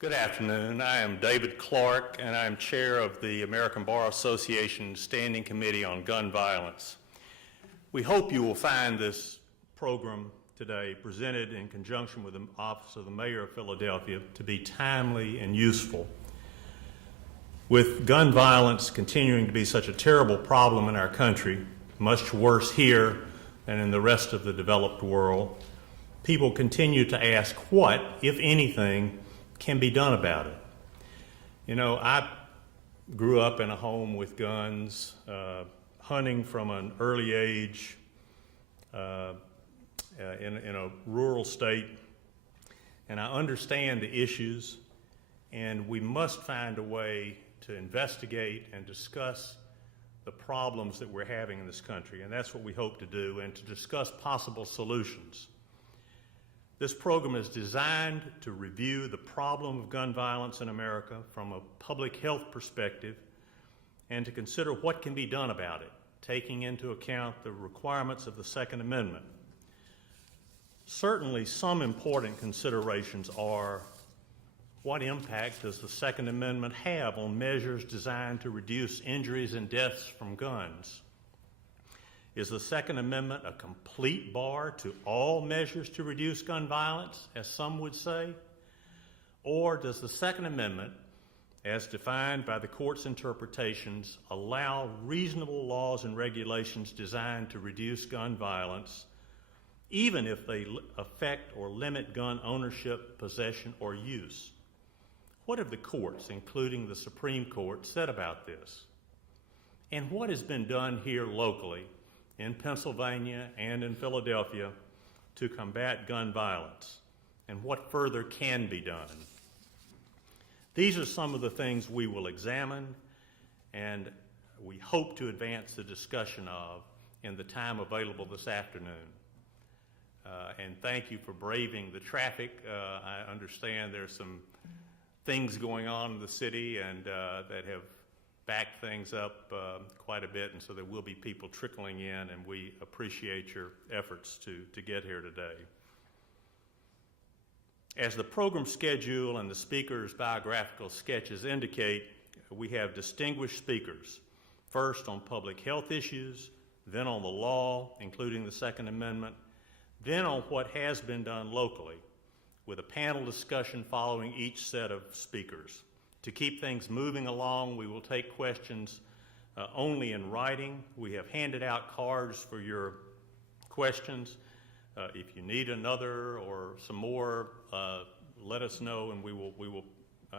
Good afternoon. I am David Clark, and I am chair of the American Bar Association Standing Committee on Gun Violence. We hope you will find this program today, presented in conjunction with the Office of the Mayor of Philadelphia, to be timely and useful. With gun violence continuing to be such a terrible problem in our country, much worse here than in the rest of the developed world, people continue to ask what, if anything, can be done about it. You know, I grew up in a home with guns, hunting from an early age in a rural state, and I understand the issues, and we must find a way to investigate and discuss the problems that we're having in this country, and that's what we hope to do, and to discuss possible solutions. This program is designed to review the problem of gun violence in America from a public health perspective and to consider what can be done about it, taking into account the requirements of the Second Amendment. Certainly, some important considerations are: what impact does the Second Amendment have on measures designed to reduce injuries and deaths from guns? Is the Second Amendment a complete bar to all measures to reduce gun violence, as some would say? Or does the Second Amendment, as defined by the court's interpretations, allow reasonable laws and regulations designed to reduce gun violence, even if they affect or limit gun ownership, possession, or use? What have the courts, including the Supreme Court, said about this? And what has been done here locally in Pennsylvania and in Philadelphia to combat gun violence, and what further can be done? These are some of the things we will examine and we hope to advance the discussion of in the time available this afternoon. And thank you for braving the traffic. I understand there's some things going on in the city and that have backed things up quite a bit, and so there will be people trickling in, and we appreciate your efforts to get here today. As the program schedule and the speakers' biographical sketches indicate, we have distinguished speakers, first on public health issues, then on the law, including the Second Amendment, then on what has been done locally, with a panel discussion following each set of speakers. To keep things moving along, we will take questions only in writing. We have handed out cards for your questions. If you need another or some more, let us know, and we will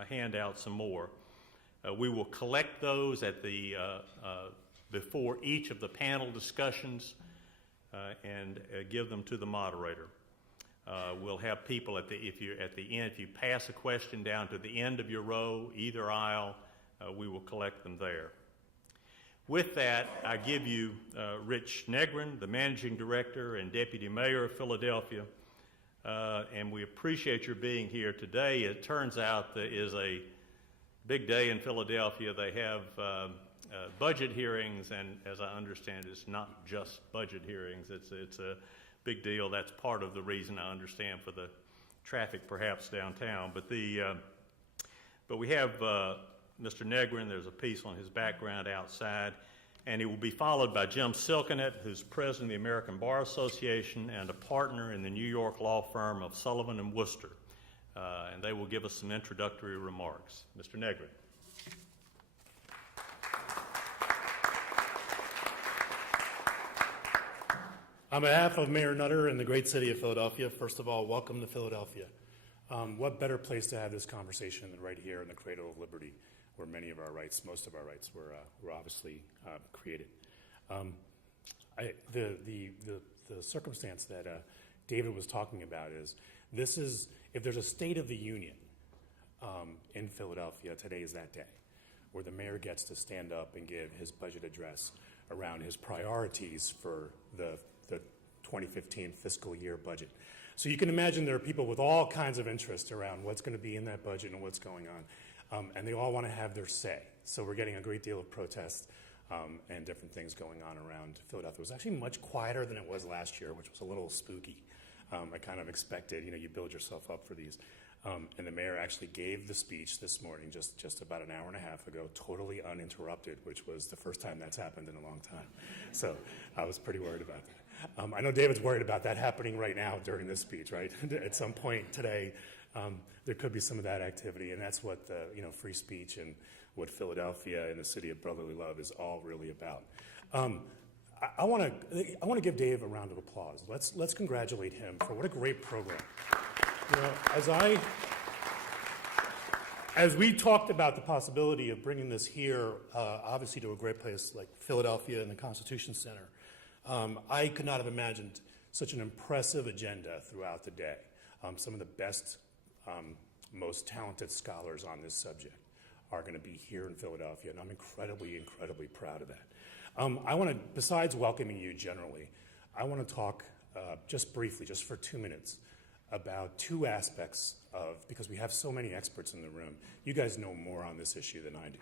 hand out some more. We will collect those at the before each of the panel discussions and give them to the moderator. We'll have people at the end, if you pass a question down to the end of your row, either aisle, we will collect them there. With that, I give you Rich Negrin, the Managing Director and Deputy Mayor of Philadelphia, and we appreciate your being here today. It turns out that is a big day in Philadelphia. They have budget hearings, and as I understand, it's not just budget hearings. It's a big deal. That's part of the reason, I understand, for the traffic perhaps downtown. But we have Mr. Negrin. There's a piece on his background outside, and it will be followed by Jim Silkenet, who's president of the American Bar Association and a partner in the New York law firm of Sullivan and Worcester, and they will give us some introductory remarks. Mr. Negrin. On behalf of Mayor Nutter and the great city of Philadelphia, first of all, welcome to Philadelphia. What better place to have this conversation than right here in the cradle of liberty, where many of our rights, most of our rights, were obviously created. The circumstance that David was talking about is, if there's a State of the Union in Philadelphia, today is that day, where the mayor gets to stand up and give his budget address around his priorities for the 2015 fiscal year budget. So you can imagine there are people with all kinds of interest around what's going to be in that budget and what's going on, and they all want to have their say. So we're getting a great deal of protest and different things going on around Philadelphia. It was actually much quieter than it was last year, which was a little spooky. I kind of expected, you build yourself up for these And the mayor actually gave the speech this morning, just about an hour and a half ago, totally uninterrupted, which was the first time that's happened in a long time. So I was pretty worried about that. I know David's worried about that happening right now during this speech, right? At some point today, there could be some of that activity, and that's what the, free speech and what Philadelphia and the city of brotherly love is all really about. I want to give Dave a round of applause. Let's congratulate him for what a great program. As we talked about the possibility of bringing this here, obviously to a great place like Philadelphia and the Constitution Center, I could not have imagined such an impressive agenda throughout the day. Some of the best, most talented scholars on this subject are going to be here in Philadelphia, and I'm incredibly, incredibly proud of that. I want to, besides welcoming you generally, I want to talk just briefly, just for 2 minutes, about two aspects of, because we have so many experts in the room, you guys know more on this issue than I do.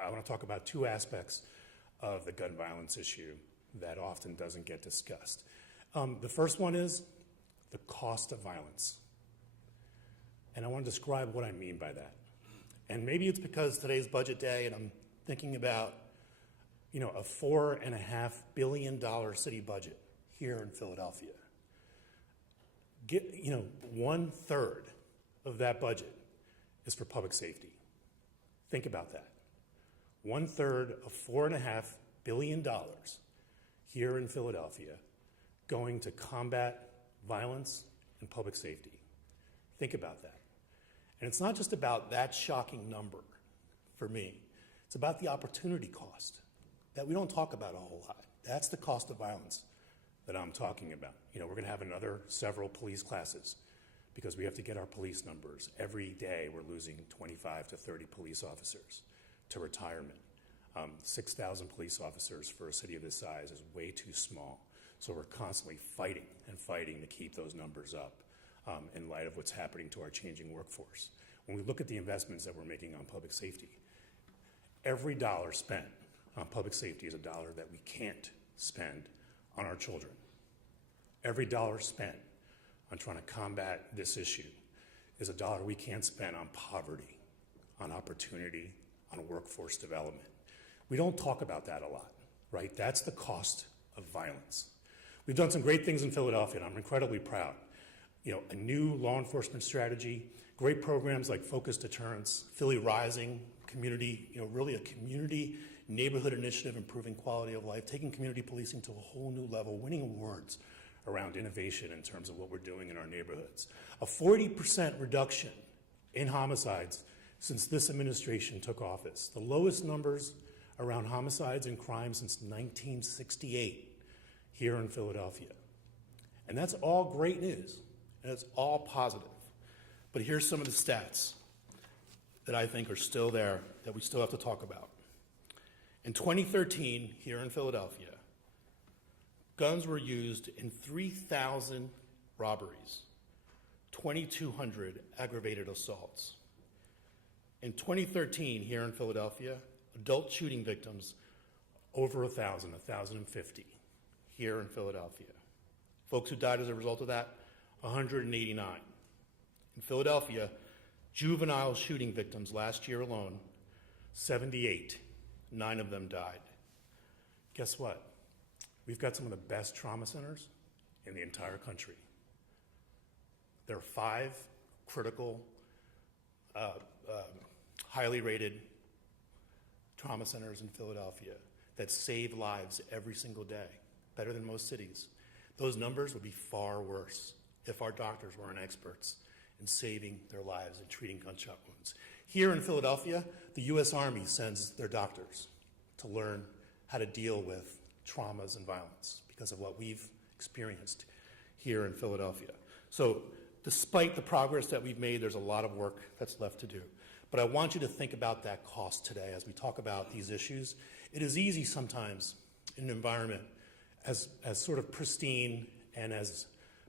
I want to talk about two aspects of the gun violence issue that often doesn't get discussed. The first one is the cost of violence. And I want to describe what I mean by that. And maybe it's because today's budget day and I'm thinking about, a $4.5 billion city budget here in Philadelphia. 1/3 of that budget is for public safety. Think about that. 1/3 of $4.5 billion here in Philadelphia going to combat violence and public safety. Think about that. And it's not just about that shocking number for me. It's about the opportunity cost that we don't talk about a whole lot. That's the cost of violence that I'm talking about. We're going to have several police classes because we have to get our police numbers. Every day we're losing 25 to 30 police officers to retirement. 6,000 police officers for a city of this size is way too small. So we're constantly fighting to keep those numbers up in light of what's happening to our changing workforce. When we look at the investments that we're making on public safety, every dollar spent on public safety is a dollar that we can't spend on our children. Every dollar spent on trying to combat this issue is a dollar we can't spend on poverty, on opportunity, on workforce development. We don't talk about that a lot, right? That's the cost of violence. We've done some great things in Philadelphia, and I'm incredibly proud. A new law enforcement strategy, great programs like Focused Deterrence, Philly Rising, community, really a community neighborhood initiative improving quality of life, taking community policing to a whole new level, winning awards around innovation in terms of what we're doing in our neighborhoods. A 40% reduction in homicides since this administration took office. The lowest numbers around homicides and crime since 1968 here in Philadelphia. And that's all great news, and it's all positive. But here's some of the stats that I think are still there that we still have to talk about. In 2013, here in Philadelphia, guns were used in 3,000 robberies, 2,200 aggravated assaults. In 2013, here in Philadelphia, adult shooting victims, over 1,000, 1,050 here in Philadelphia. Folks who died as a result of that, 189. In Philadelphia, juvenile shooting victims last year alone, 78. 9 of them died. Guess what? We've got some of the best trauma centers in the entire country. There are 5 critical, highly rated trauma centers in Philadelphia that save lives every single day, better than most cities. Those numbers would be far worse if our doctors weren't experts in saving their lives and treating gunshot wounds. Here in Philadelphia, the U.S. Army sends their doctors to learn how to deal with traumas and violence because of what we've experienced here in Philadelphia. So despite the progress that we've made, there's a lot of work that's left to do. But I want you to think about that cost today as we talk about these issues. It is easy sometimes in an environment as sort of pristine and as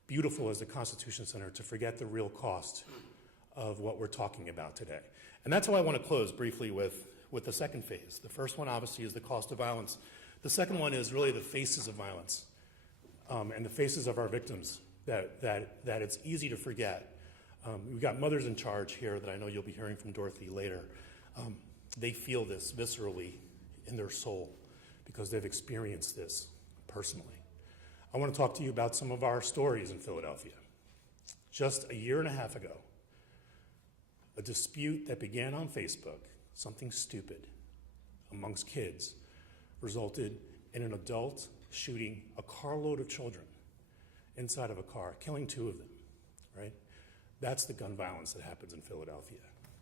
beautiful as the Constitution Center to forget the real cost of what we're talking about today. And that's why I want to close briefly with the second phase. The first one, obviously, is the cost of violence. The second one is really the faces of violence and the faces of our victims that it's easy to forget We've got mothers in charge here that I know you'll be hearing from Dorothy later. They feel this viscerally in their soul because they've experienced this personally. I want to talk to you about some of our stories in Philadelphia. Just a year and a half ago, a dispute that began on Facebook, something stupid amongst kids, resulted in an adult shooting a carload of children inside of a car, killing 2 of them, right? That's the gun violence that happens in Philadelphia.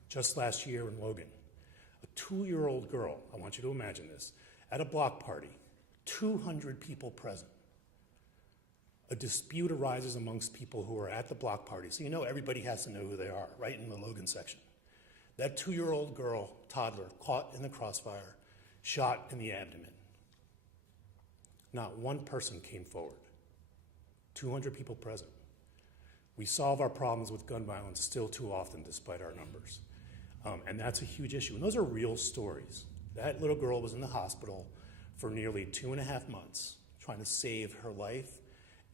Just last year in Logan, a 2-year-old girl, I want you to imagine this, at a block party, 200 people present. A dispute arises amongst people who are at the block party. So you know everybody has to know who they are, right in the Logan section. That 2-year-old girl, toddler, caught in the crossfire, shot in the abdomen. Not one person came forward. 200 people present. We solve our problems with gun violence still too often despite our numbers. And that's a huge issue. And those are real stories. That little girl was in the hospital for nearly 2.5 months trying to save her life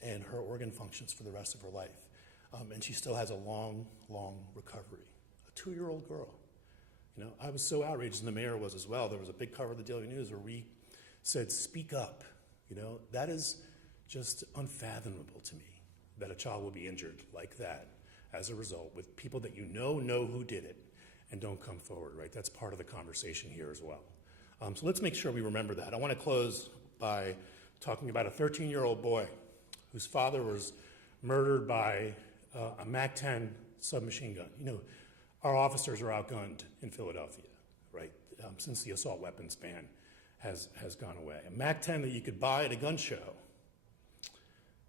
and her organ functions for the rest of her life. And she still has a long, long recovery. A 2-year-old girl. You know, I was so outraged, and the mayor was as well. There was a big cover of the Daily News where we said, speak up. You know, that is just unfathomable to me, that a child will be injured like that as a result with people that you know who did it and don't come forward, right? That's part of the conversation here as well. So let's make sure we remember that. I want to close by talking about a 13-year-old boy whose father was murdered by a MAC-10 submachine gun. You know, our officers are outgunned in Philadelphia, right, since the assault weapons ban has gone away. A MAC-10 that you could buy at a gun show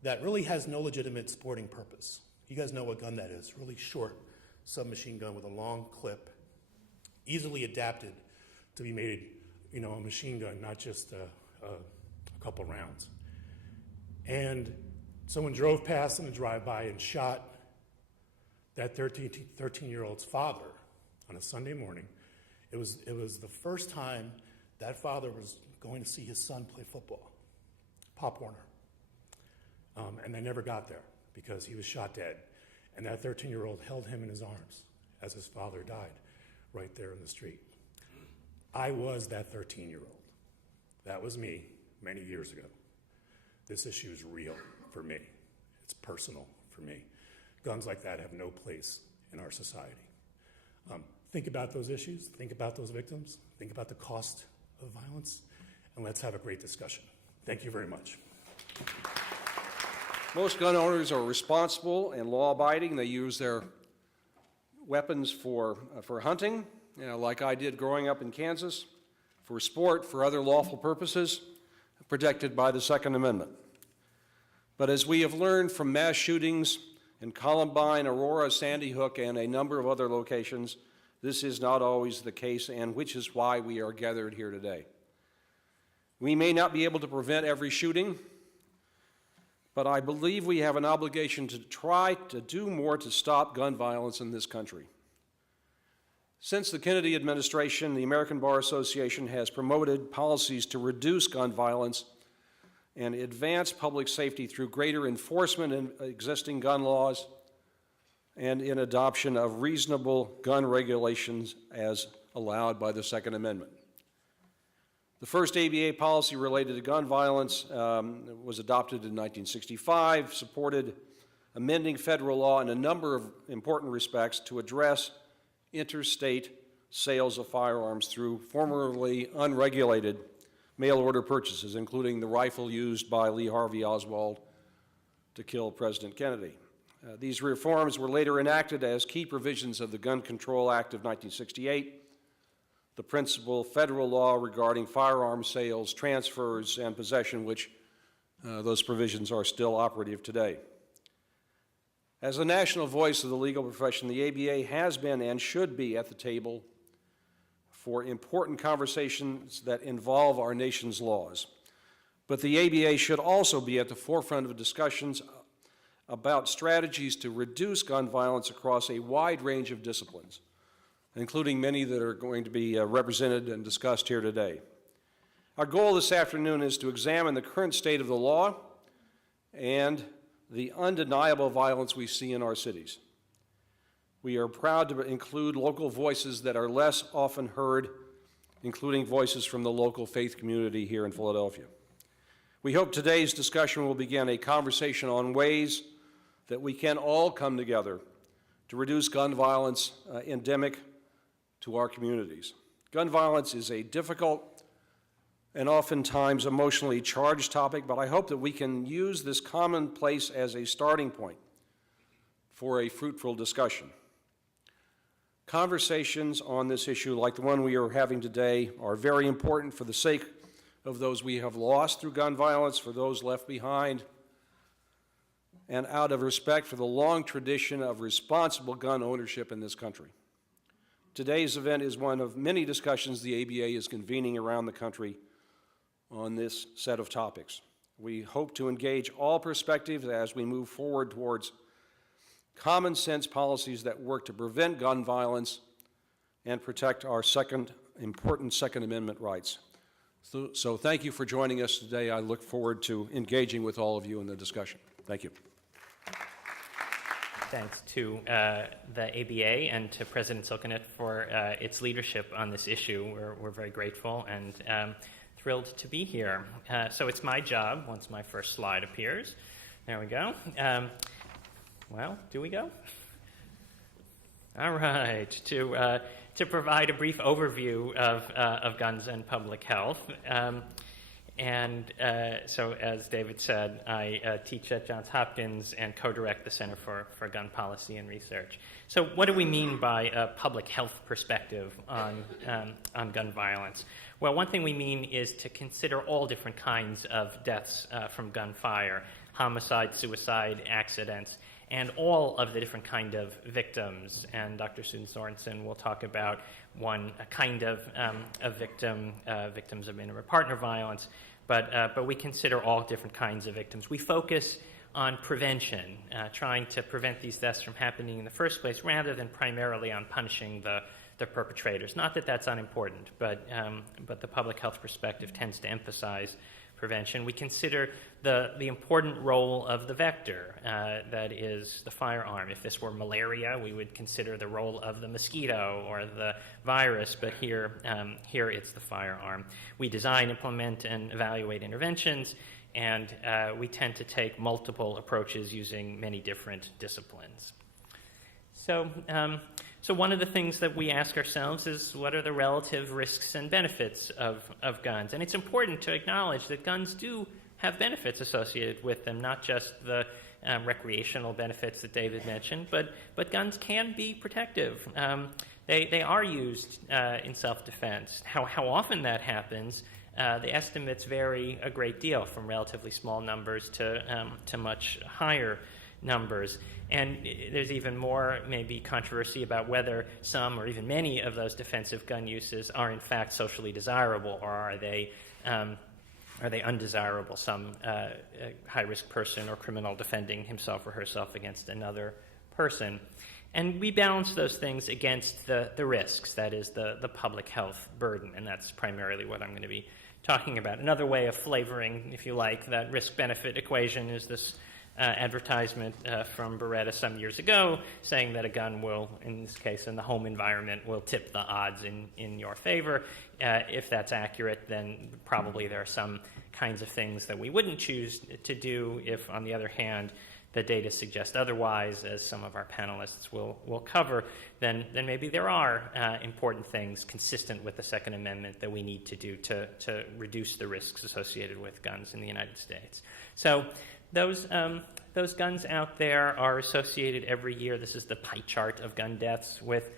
that really has no legitimate sporting purpose. You guys know what gun that is, really short submachine gun with a long clip, easily adapted to be made, you know, a machine gun, not just a couple rounds. And someone drove past in a drive-by and shot that 13-year-old's father on a Sunday morning. It was the first time that father was going to see his son play football, Pop Warner. And they never got there because he was shot dead. And that 13-year-old held him in his arms as his father died right there in the street. I was that 13-year-old. That was me many years ago. This issue is real for me. It's personal for me. Guns like that have no place in our society. Think about those issues, think about those victims, think about the cost of violence, and let's have a great discussion. Thank you very much. Most gun owners are responsible and law-abiding. They use their weapons for hunting, you know, like I did growing up in Kansas, for sport, for other lawful purposes, protected by the Second Amendment. But as we have learned from mass shootings in Columbine, Aurora, Sandy Hook, and a number of other locations, this is not always the case, and which is why we are gathered here today. We may not be able to prevent every shooting, but I believe we have an obligation to try to do more to stop gun violence in this country. Since the Kennedy administration, the American Bar Association has promoted policies to reduce gun violence and advance public safety through greater enforcement in existing gun laws and in adoption of reasonable gun regulations as allowed by the Second Amendment. The first ABA policy related to gun violence was adopted in 1965, supported amending federal law in a number of important respects to address interstate sales of firearms through formerly unregulated mail-order purchases, including the rifle used by Lee Harvey Oswald to kill President Kennedy. These reforms were later enacted as key provisions of the Gun Control Act of 1968, the principal federal law regarding firearm sales, transfers, and possession, which those provisions are still operative today. As a national voice of the legal profession, the ABA has been and should be at the table for important conversations that involve our nation's laws. But the ABA should also be at the forefront of discussions about strategies to reduce gun violence across a wide range of disciplines, including many that are going to be represented and discussed here today. Our goal this afternoon is to examine the current state of the law and the undeniable violence we see in our cities. We are proud to include local voices that are less often heard, including voices from the local faith community here in Philadelphia. We hope today's discussion will begin a conversation on ways that we can all come together to reduce gun violence endemic to our communities. Gun violence is a difficult and oftentimes emotionally charged topic, but I hope that we can use this commonplace as a starting point for a fruitful discussion. Conversations on this issue, like the one we are having today, are very important for the sake of those we have lost through gun violence, for those left behind, and out of respect for the long tradition of responsible gun ownership in this country. Today's event is one of many discussions the ABA is convening around the country on this set of topics. We hope to engage all perspectives as we move forward towards common sense policies that work to prevent gun violence and protect our important Second Amendment rights. So thank you for joining us today. I look forward to engaging with all of you in the discussion. Thank you. Thanks to the ABA and to President Silkenat for its leadership on this issue. We're very grateful and thrilled to be here. So it's my job, once my first slide appears. There we go. Well, do we go? All right. To provide a brief overview of guns and public health. So, as David said, I teach at Johns Hopkins and co-direct the Center for Gun Policy and Research. So what do we mean by a public health perspective on gun violence? Well, one thing we mean is to consider all different kinds of deaths from gunfire, homicide, suicide, accidents, and all of the different kind of victims. And Dr. Susan Sorensen will talk about one kind of victim, victims of intimate partner violence, but we consider all different kinds of victims. We focus on prevention, trying to prevent these deaths from happening in the first place, rather than primarily on punishing the perpetrators. Not that that's unimportant, but the public health perspective tends to emphasize prevention. We consider the important role of the vector, that is the firearm. If this were malaria, we would consider the role of the mosquito or the virus, but here it's the firearm. We design, implement, and evaluate interventions, and we tend to take multiple approaches using many different disciplines. So one of the things that we ask ourselves is, what are the relative risks and benefits of guns? And it's important to acknowledge that guns do have benefits associated with them, not just the recreational benefits that David mentioned, but guns can be protective. They are used in self-defense. How often that happens, the estimates vary a great deal, from relatively small numbers to much higher numbers. And there's even more maybe controversy about whether some or even many of those defensive gun uses are in fact socially desirable, or are they undesirable, some high-risk person or criminal defending himself or herself against another person. And we balance those things against the risks, that is the public health burden, and that's primarily what I'm going to be talking about. Another way of flavoring, if you like, that risk-benefit equation is this advertisement from Beretta some years ago, saying that a gun will, in this case in the home environment, will tip the odds in your favor. If that's accurate, then probably there are some kinds of things that we wouldn't choose to do. If, on the other hand, the data suggests otherwise, as some of our panelists will cover, then maybe there are important things consistent with the Second Amendment that we need to do to reduce the risks associated with guns in the United States. So those guns out there are associated every year. This is the pie chart of gun deaths with,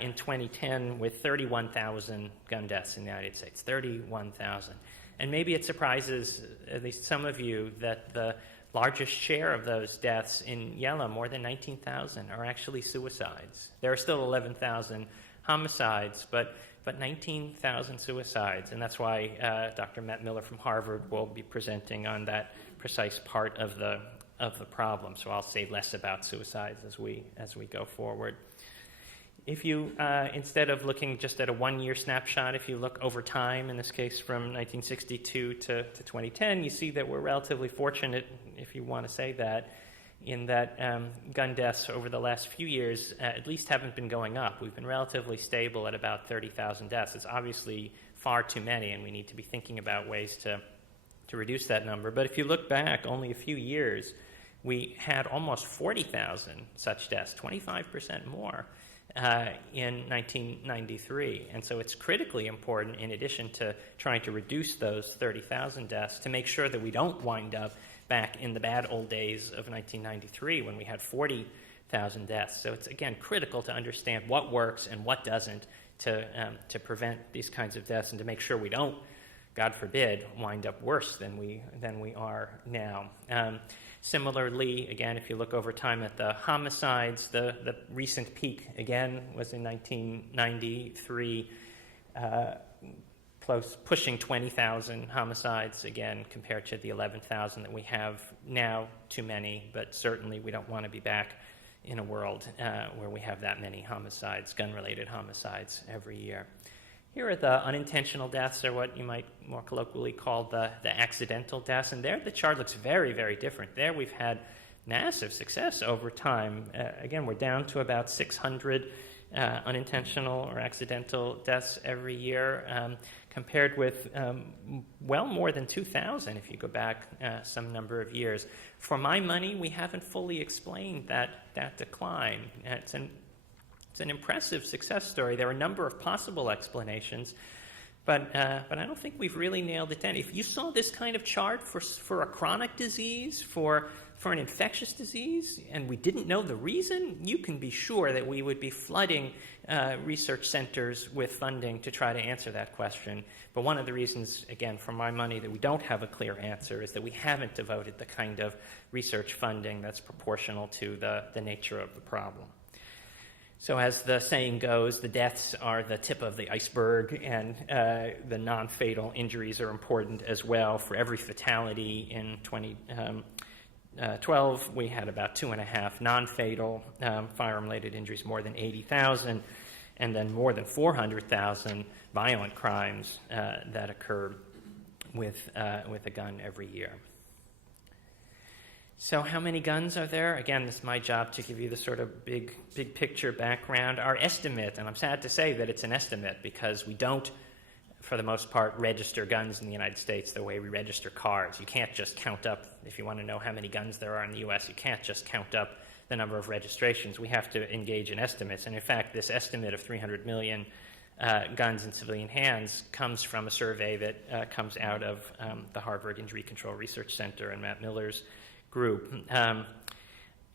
in 2010, with 31,000 gun deaths in the United States, 31,000. And maybe it surprises at least some of you that the largest share of those deaths in yellow, more than 19,000, are actually suicides. There are still 11,000 homicides, but 19,000 suicides. And that's why Dr. Matt Miller from Harvard will be presenting on that precise part of the problem. So I'll say less about suicides as we go forward. If you, instead of looking just at a one-year snapshot, if you look over time, in this case from 1962 to 2010, you see that we're relatively fortunate, if you want to say that, in that gun deaths over the last few years at least haven't been going up. We've been relatively stable at about 30,000 deaths. It's obviously far too many, and we need to be thinking about ways to reduce that number. But if you look back only a few years, we had almost 40,000 such deaths, 25% more in 1993. And so it's critically important, in addition to trying to reduce those 30,000 deaths, to make sure that we don't wind up back in the bad old days of 1993 when we had 40,000 deaths. So it's, again, critical to understand what works and what doesn't to prevent these kinds of deaths and to make sure we don't, God forbid, wind up worse than we are now. Similarly, again, if you look over time at the homicides, the recent peak, again, was in 1993, pushing 20,000 homicides, again, compared to the 11,000 that we have now. Too many, but certainly we don't want to be back in a world where we have that many homicides, gun-related homicides, every year. Here are the unintentional deaths, or what you might more colloquially call the accidental deaths. And there the chart looks very, very different. There we've had massive success over time. Again, we're down to about 600 unintentional or accidental deaths every year, compared with well more than 2,000 if you go back some number of years. For my money, we haven't fully explained that decline. It's an impressive success story. There are a number of possible explanations, but I don't think we've really nailed it down. If you saw this kind of chart for a chronic disease, for an infectious disease, and we didn't know the reason, you can be sure that we would be flooding research centers with funding to try to answer that question. But one of the reasons, again, for my money, that we don't have a clear answer is that we haven't devoted the kind of research funding that's proportional to the nature of the problem. So as the saying goes, the deaths are the tip of the iceberg, and the non-fatal injuries are important as well. For every fatality in 2012, we had about 2.5 non-fatal firearm-related injuries, more than 80,000, and then more than 400,000 violent crimes that occur with a gun every year. So how many guns are there? Again, it's my job to give you the sort of big picture background. Our estimate, and I'm sad to say that it's an estimate because we don't, for the most part, register guns in the United States the way we register cars. You can't just count up, if you want to know how many guns there are in the U.S., you can't just count up the number of registrations. We have to engage in estimates. And in fact, this estimate of 300 million guns in civilian hands comes from a survey that comes out of the Harvard Injury Control Research Center and Matt Miller's group.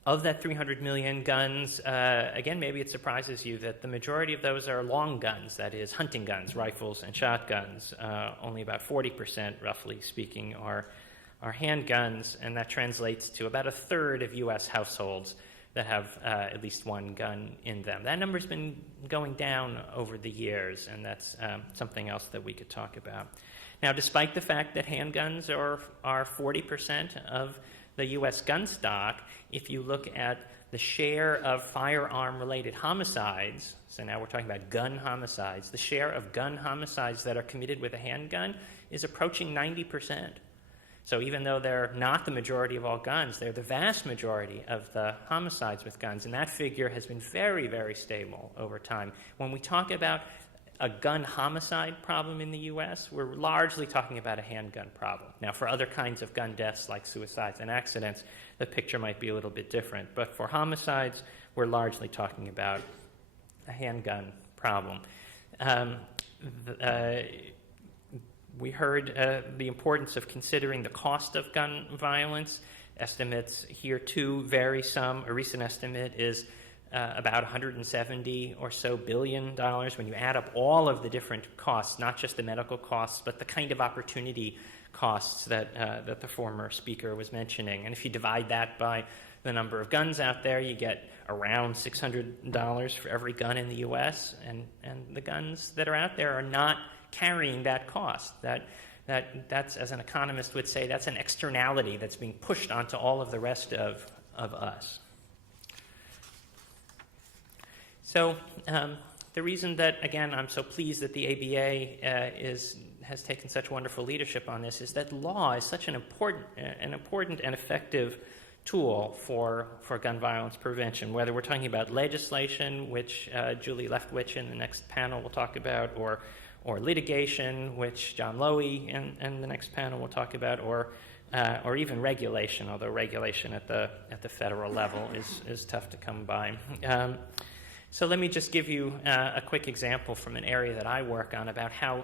Of that 300 million guns, again, maybe it surprises you that the majority of those are long guns, that is, hunting guns, rifles, and shotguns. Only about 40%, roughly speaking, are handguns, and that translates to about a third of U.S. households that have at least one gun in them. That number's been going down over the years, and that's something else that we could talk about. Now, despite the fact that handguns are 40% of the U.S. gun stock, if you look at the share of firearm-related homicides, so now we're talking about gun homicides, the share of gun homicides that are committed with a handgun is approaching 90%. So even though they're not the majority of all guns, they're the vast majority of the homicides with guns, and that figure has been very, very stable over time. When we talk about a gun homicide problem in the U.S., we're largely talking about a handgun problem. Now, for other kinds of gun deaths like suicides and accidents, the picture might be a little bit different. But for homicides, we're largely talking about a handgun problem. We heard the importance of considering the cost of gun violence. Estimates here, too, vary some. A recent estimate is about $170 or so billion when you add up all of the different costs, not just the medical costs, but the kind of opportunity costs that the former speaker was mentioning. And if you divide that by the number of guns out there, you get around $600 for every gun in the U.S., and the guns that are out there are not carrying that cost. That's, as an economist would say, that's an externality that's being pushed onto all of the rest of us. So the reason that, again, I'm so pleased that the ABA has taken such wonderful leadership on this is that law is such an important and effective tool for gun violence prevention, whether we're talking about legislation, which Julie Leftwich in the next panel will talk about, or litigation, which John Lowy and the next panel will talk about, or even regulation, although regulation at the federal level is tough to come by. So let me just give you a quick example from an area that I work on about how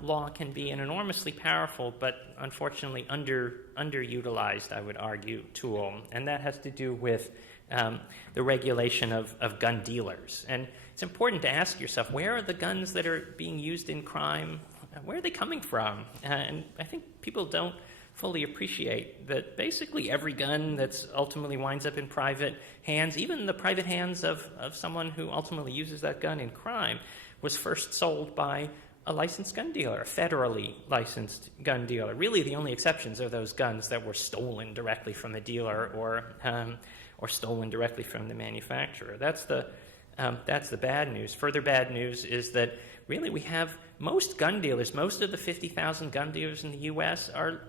law can be an enormously powerful but unfortunately underutilized, I would argue, tool. And that has to do with the regulation of gun dealers. And it's important to ask yourself, where are the guns that are being used in crime? Where are they coming from? And I think people don't fully appreciate that basically every gun that's ultimately winds up in private hands, even the private hands of someone who ultimately uses that gun in crime, was first sold by a licensed gun dealer, a federally licensed gun dealer. Really, the only exceptions are those guns that were stolen directly from a dealer or stolen directly from the manufacturer. That's the bad news. Further bad news is that really we have most gun dealers, most of the 50,000 gun dealers in the U.S. are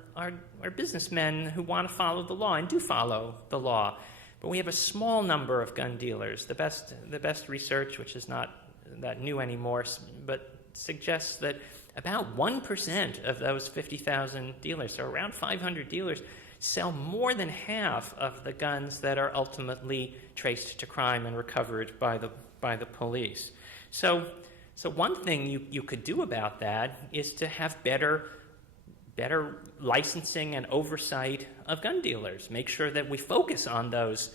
businessmen who want to follow the law and do follow the law. But we have a small number of gun dealers. The best research, which is not that new anymore, but suggests that about 1% of those 50,000 dealers, so around 500 dealers, sell more than half of the guns that are ultimately traced to crime and recovered by the police. So one thing you could do about that is to have better licensing and oversight of gun dealers. Make sure that we focus on those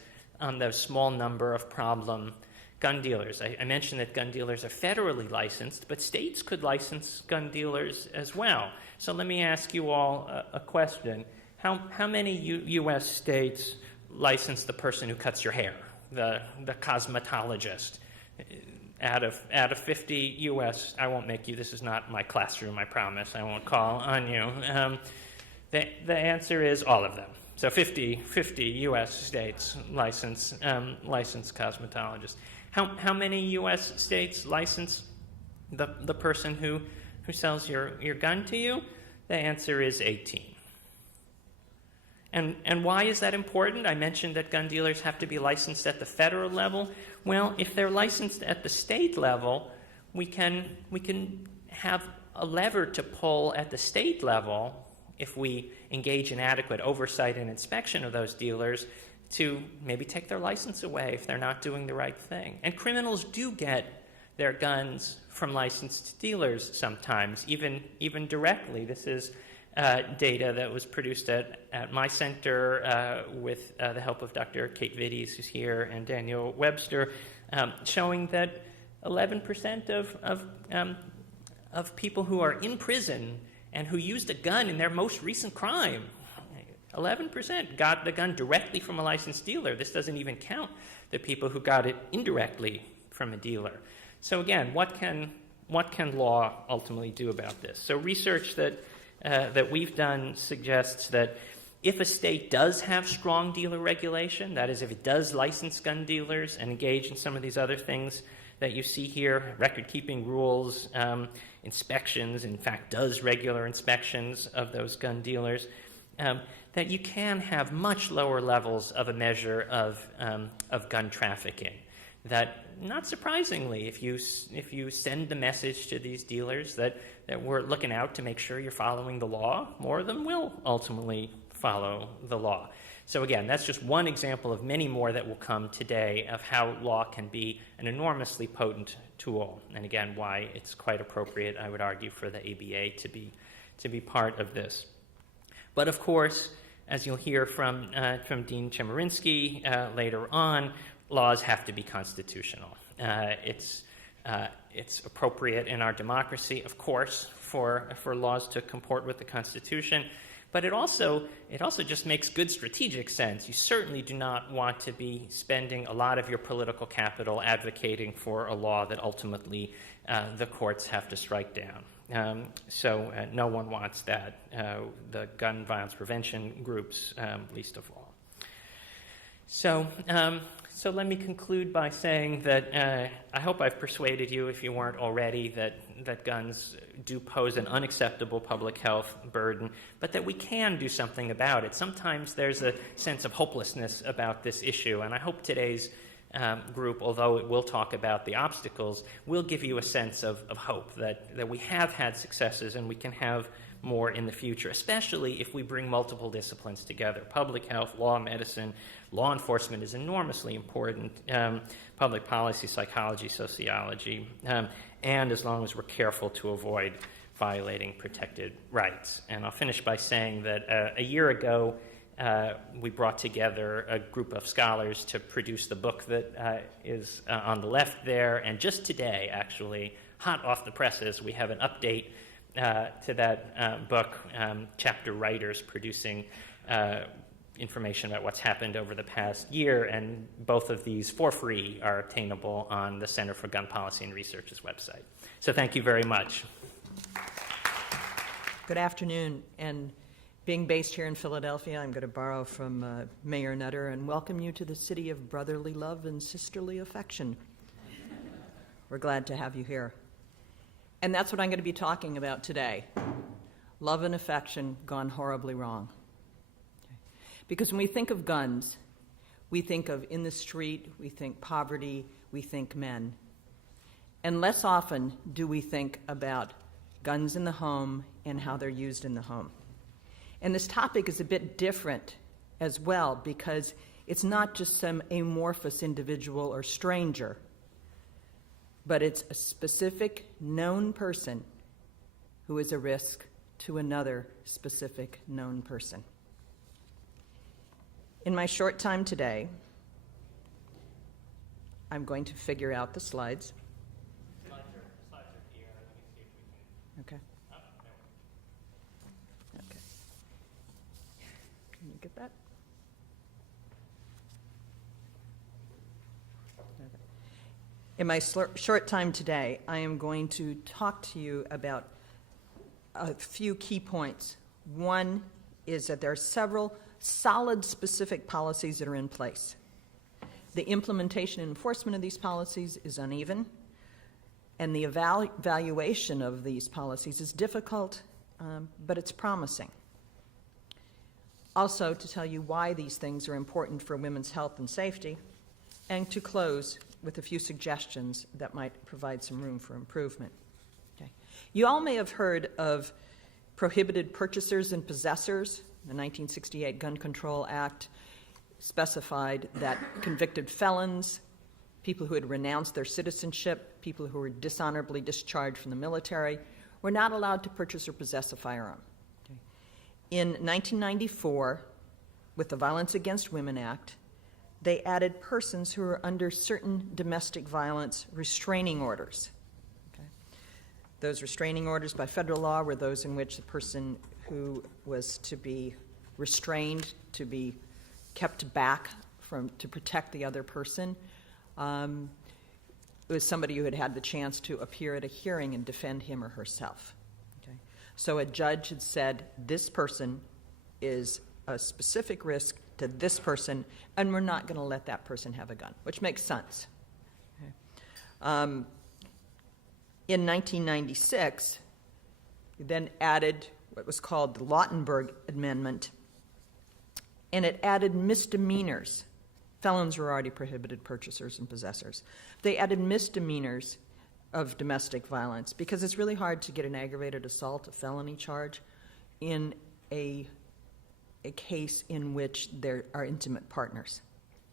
small number of problem gun dealers. I mentioned that gun dealers are federally licensed, but states could license gun dealers as well. So let me ask you all a question. How many U.S. states license the person who cuts your hair, the cosmetologist? Out of 50 U.S., I won't make you, this is not my classroom, I promise, I won't call on you. The answer is all of them. So 50 U.S. states license cosmetologists. How many U.S. states license the person who sells your gun to you? The answer is 18. And why is that important? I mentioned that gun dealers have to be licensed at the federal level. Well, if they're licensed at the state level, we can have a lever to pull at the state level if we engage in adequate oversight and inspection of those dealers to maybe take their license away if they're not doing the right thing. And criminals do get their guns from licensed dealers sometimes, even directly. This is data that was produced at my center with the help of Dr. Kate Vittes, who's here, and Daniel Webster, showing that 11% of people who are in prison and who used a gun in their most recent crime, 11% got the gun directly from a licensed dealer. This doesn't even count the people who got it indirectly from a dealer. So again, what can law ultimately do about this? So research that we've done suggests that if a state does have strong dealer regulation, that is, if it does license gun dealers and engage in some of these other things that you see here, record-keeping rules, inspections, in fact, does regular inspections of those gun dealers, that you can have much lower levels of a measure of gun trafficking. That, not surprisingly, if you send the message to these dealers that we're looking out to make sure you're following the law, more of them will ultimately follow the law. So again, that's just one example of many more that will come today of how law can be an enormously potent tool, and again, why it's quite appropriate, I would argue, for the ABA to be part of this. But of course, as you'll hear from Dean Chemerinsky later on, laws have to be constitutional. It's appropriate in our democracy, of course, for laws to comport with the Constitution, but it also just makes good strategic sense. You certainly do not want to be spending a lot of your political capital advocating for a law that ultimately the courts have to strike down. So no one wants that, the gun violence prevention groups least of all. So So let me conclude by saying that I hope I've persuaded you, if you weren't already, that guns do pose an unacceptable public health burden, but that we can do something about it. Sometimes there's a sense of hopelessness about this issue, and I hope today's group, although it will talk about the obstacles, will give you a sense of hope that we have had successes and we can have more in the future, especially if we bring multiple disciplines together. Public health, law, medicine, law enforcement is enormously important, public policy, psychology, sociology, and as long as we're careful to avoid violating protected rights. And I'll finish by saying that a year ago, we brought together a group of scholars to produce the book that is on the left there, and just today, actually, hot off the presses, we have an update to that book, chapter writers producing information about what's happened over the past year, and both of these, for free, are obtainable on the Center for Gun Policy and Research's website. So thank you very much. Good afternoon, and being based here in Philadelphia, I'm going to borrow from Mayor Nutter and welcome you to the city of brotherly love and sisterly affection. We're glad to have you here. And that's what I'm going to be talking about today. Love and affection gone horribly wrong. Okay. Because when we think of guns, we think of in the street, we think poverty, we think men. And less often do we think about guns in the home and how they're used in the home. And this topic is a bit different as well because it's not just some amorphous individual or stranger, but it's a specific known person who is a risk to another specific known person. In my short time today, I'm going to figure out the slides. Slides are here. Let me see if we can. Okay. Okay. Can you get that? In my short time today, I am going to talk to you about a few key points. One is that there are several solid, specific policies that are in place. The implementation and enforcement of these policies is uneven, and the evaluation of these policies is difficult, but it's promising. Also, to tell you why these things are important for women's health and safety, and to close with a few suggestions that might provide some room for improvement. Okay. You all may have heard of prohibited purchasers and possessors. The 1968 Gun Control Act specified that convicted felons, people who had renounced their citizenship, people who were dishonorably discharged from the military, were not allowed to purchase or possess a firearm. Okay. In 1994, with the Violence Against Women Act, they added persons who were under certain domestic violence restraining orders. Okay. Those restraining orders by federal law were those in which the person who was to be restrained, to be kept back to protect the other person, was somebody who had had the chance to appear at a hearing and defend him or herself. Okay. So a judge had said, this person is a specific risk to this person, and we're not going to let that person have a gun, which makes sense. Okay. In 1996, we then added what was called the Lautenberg Amendment, and it added misdemeanors. Felons were already prohibited purchasers and possessors. They added misdemeanors of domestic violence because it's really hard to get an aggravated assault, a felony charge, in a case in which there are intimate partners.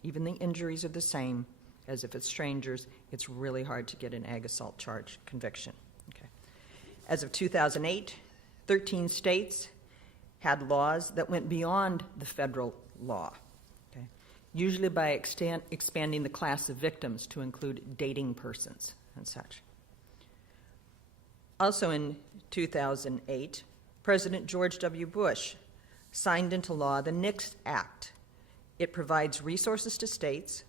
Even the injuries are the same as if it's strangers. It's really hard to get an ag assault charge conviction. Okay. As of 2008, 13 states had laws that went beyond the federal law, okay, usually by expanding the class of victims to include dating persons and such. Also in 2008, President George W. Bush signed into law the NICS Act. It provides resources to states,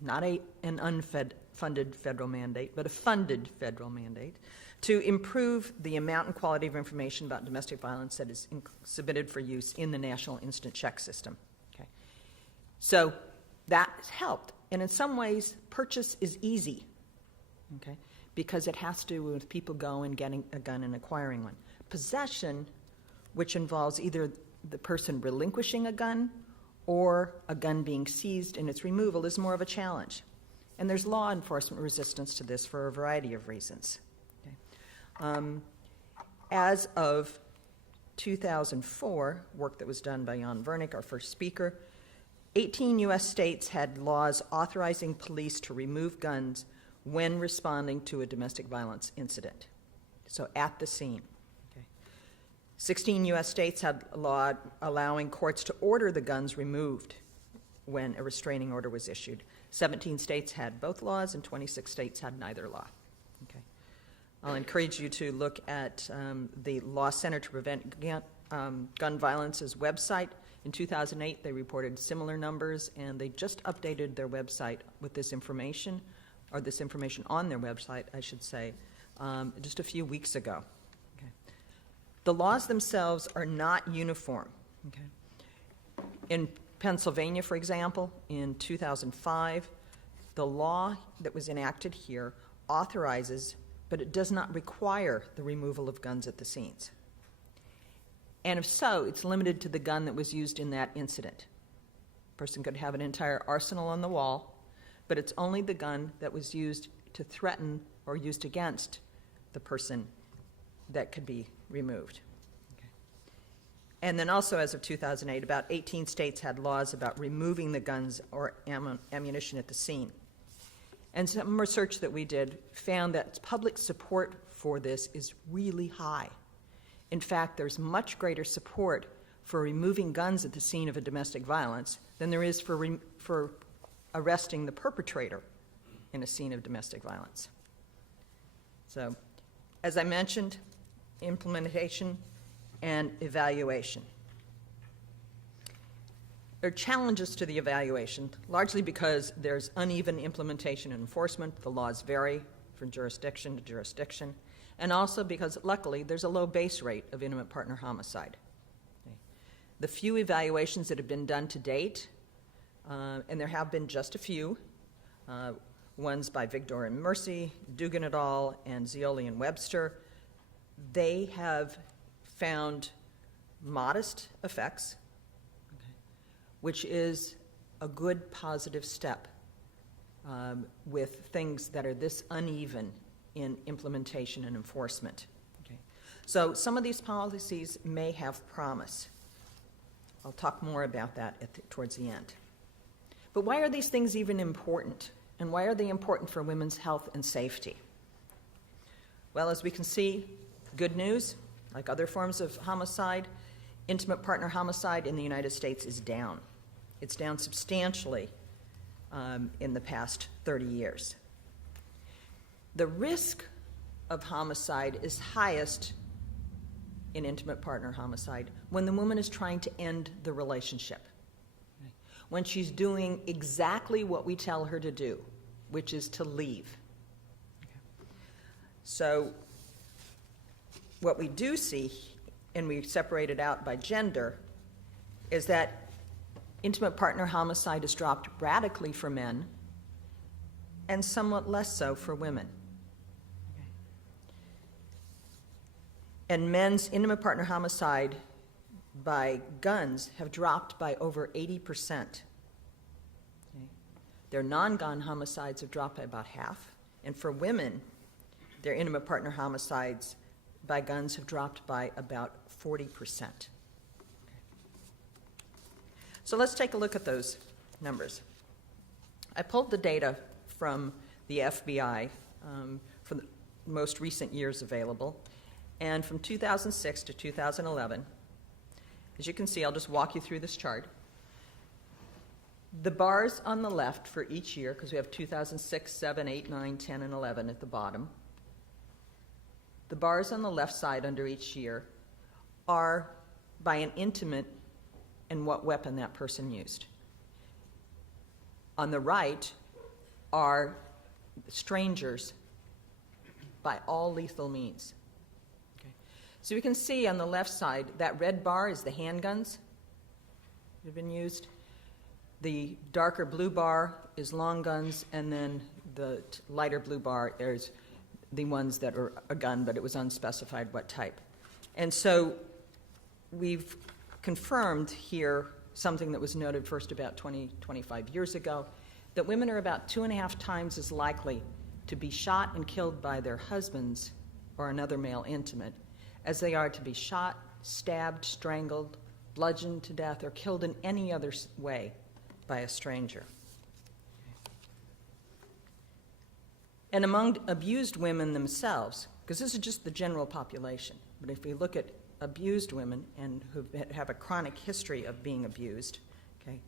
not an unfunded federal mandate, but a funded federal mandate, to improve the amount and quality of information about domestic violence that is submitted for use in the National Instant Check System. Okay. So that has helped. And in some ways, purchase is easy, okay, because it has to do with people going, getting a gun, and acquiring one. Possession, which involves either the person relinquishing a gun or a gun being seized and its removal, is more of a challenge. And there's law enforcement resistance to this for a variety of reasons. Okay. As of 2004, work that was done by Jan Vernick, our first speaker, 18 U.S. states had laws authorizing police to remove guns when responding to a domestic violence incident, so at the scene. Okay. 16 U.S. states had a law allowing courts to order the guns removed when a restraining order was issued. 17 states had both laws, and 26 states had neither law. Okay. I'll encourage you to look at the Law Center to Prevent Gun Violence's website. In 2008, they reported similar numbers, and they just updated their website with this information, or this information on their website, I should say, just a few weeks ago. Okay. The laws themselves are not uniform. Okay. In Pennsylvania, for example, in 2005, the law that was enacted here authorizes, but it does not require, the removal of guns at the scenes. And if so, it's limited to the gun that was used in that incident. A person could have an entire arsenal on the wall, but it's only the gun that was used to threaten or used against the person that could be removed. Okay. And then also, as of 2008, about 18 states had laws about removing the guns or ammunition at the scene. And some research that we did found that public support for this is really high. In fact, there's much greater support for removing guns at the scene of a domestic violence than there is for arresting the perpetrator in a scene of domestic violence. So, as I mentioned, implementation and evaluation. There are challenges to the evaluation, largely because there's uneven implementation and enforcement. The laws vary from jurisdiction to jurisdiction. And also because, luckily, there's a low base rate of intimate partner homicide. Okay. The few evaluations that have been done to date, and there have been just a few, ones by Vigdor and Mercy, Dugan et al., and Zioli and Webster, they have found modest effects, okay, which is a good positive step with things that are this uneven in implementation and enforcement. Okay. So some of these policies may have promise. I'll talk more about that towards the end. But why are these things even important? And why are they important for women's health and safety? Well, as we can see, good news, like other forms of homicide, intimate partner homicide in the United States is down. It's down substantially in the past 30 years. The risk of homicide is highest in intimate partner homicide when the woman is trying to end the relationship, when she's doing exactly what we tell her to do, which is to leave. So what we do see, and we separate it out by gender, is that intimate partner homicide has dropped radically for men and somewhat less so for women. And men's intimate partner homicide by guns have dropped by over 80%. Okay. Their non-gun homicides have dropped by about half. And for women, their intimate partner homicides by guns have dropped by about 40%. Okay. So let's take a look at those numbers. I pulled the data from the FBI from the most recent years available. And from 2006 to 2011, as you can see, I'll just walk you through this chart. The bars on the left for each year, because we have 2006, 7, 8, 9, 10, and 11 at the bottom. The bars on the left side under each year are by an intimate and what weapon that person used. On the right are strangers by all lethal means. So we can see on the left side, that red bar is the handguns that have been used. The darker blue bar is long guns, and then the lighter blue bar is the ones that are a gun, but it was unspecified what type. And so we've confirmed here something that was noted first about 20, 25 years ago, that women are about 2.5 times as likely to be shot and killed by their husbands or another male intimate as they are to be shot, stabbed, strangled, bludgeoned to death, or killed in any other way by a stranger. And among abused women themselves, because this is just the general population, but if we look at abused women and who have a chronic history of being abused, okay,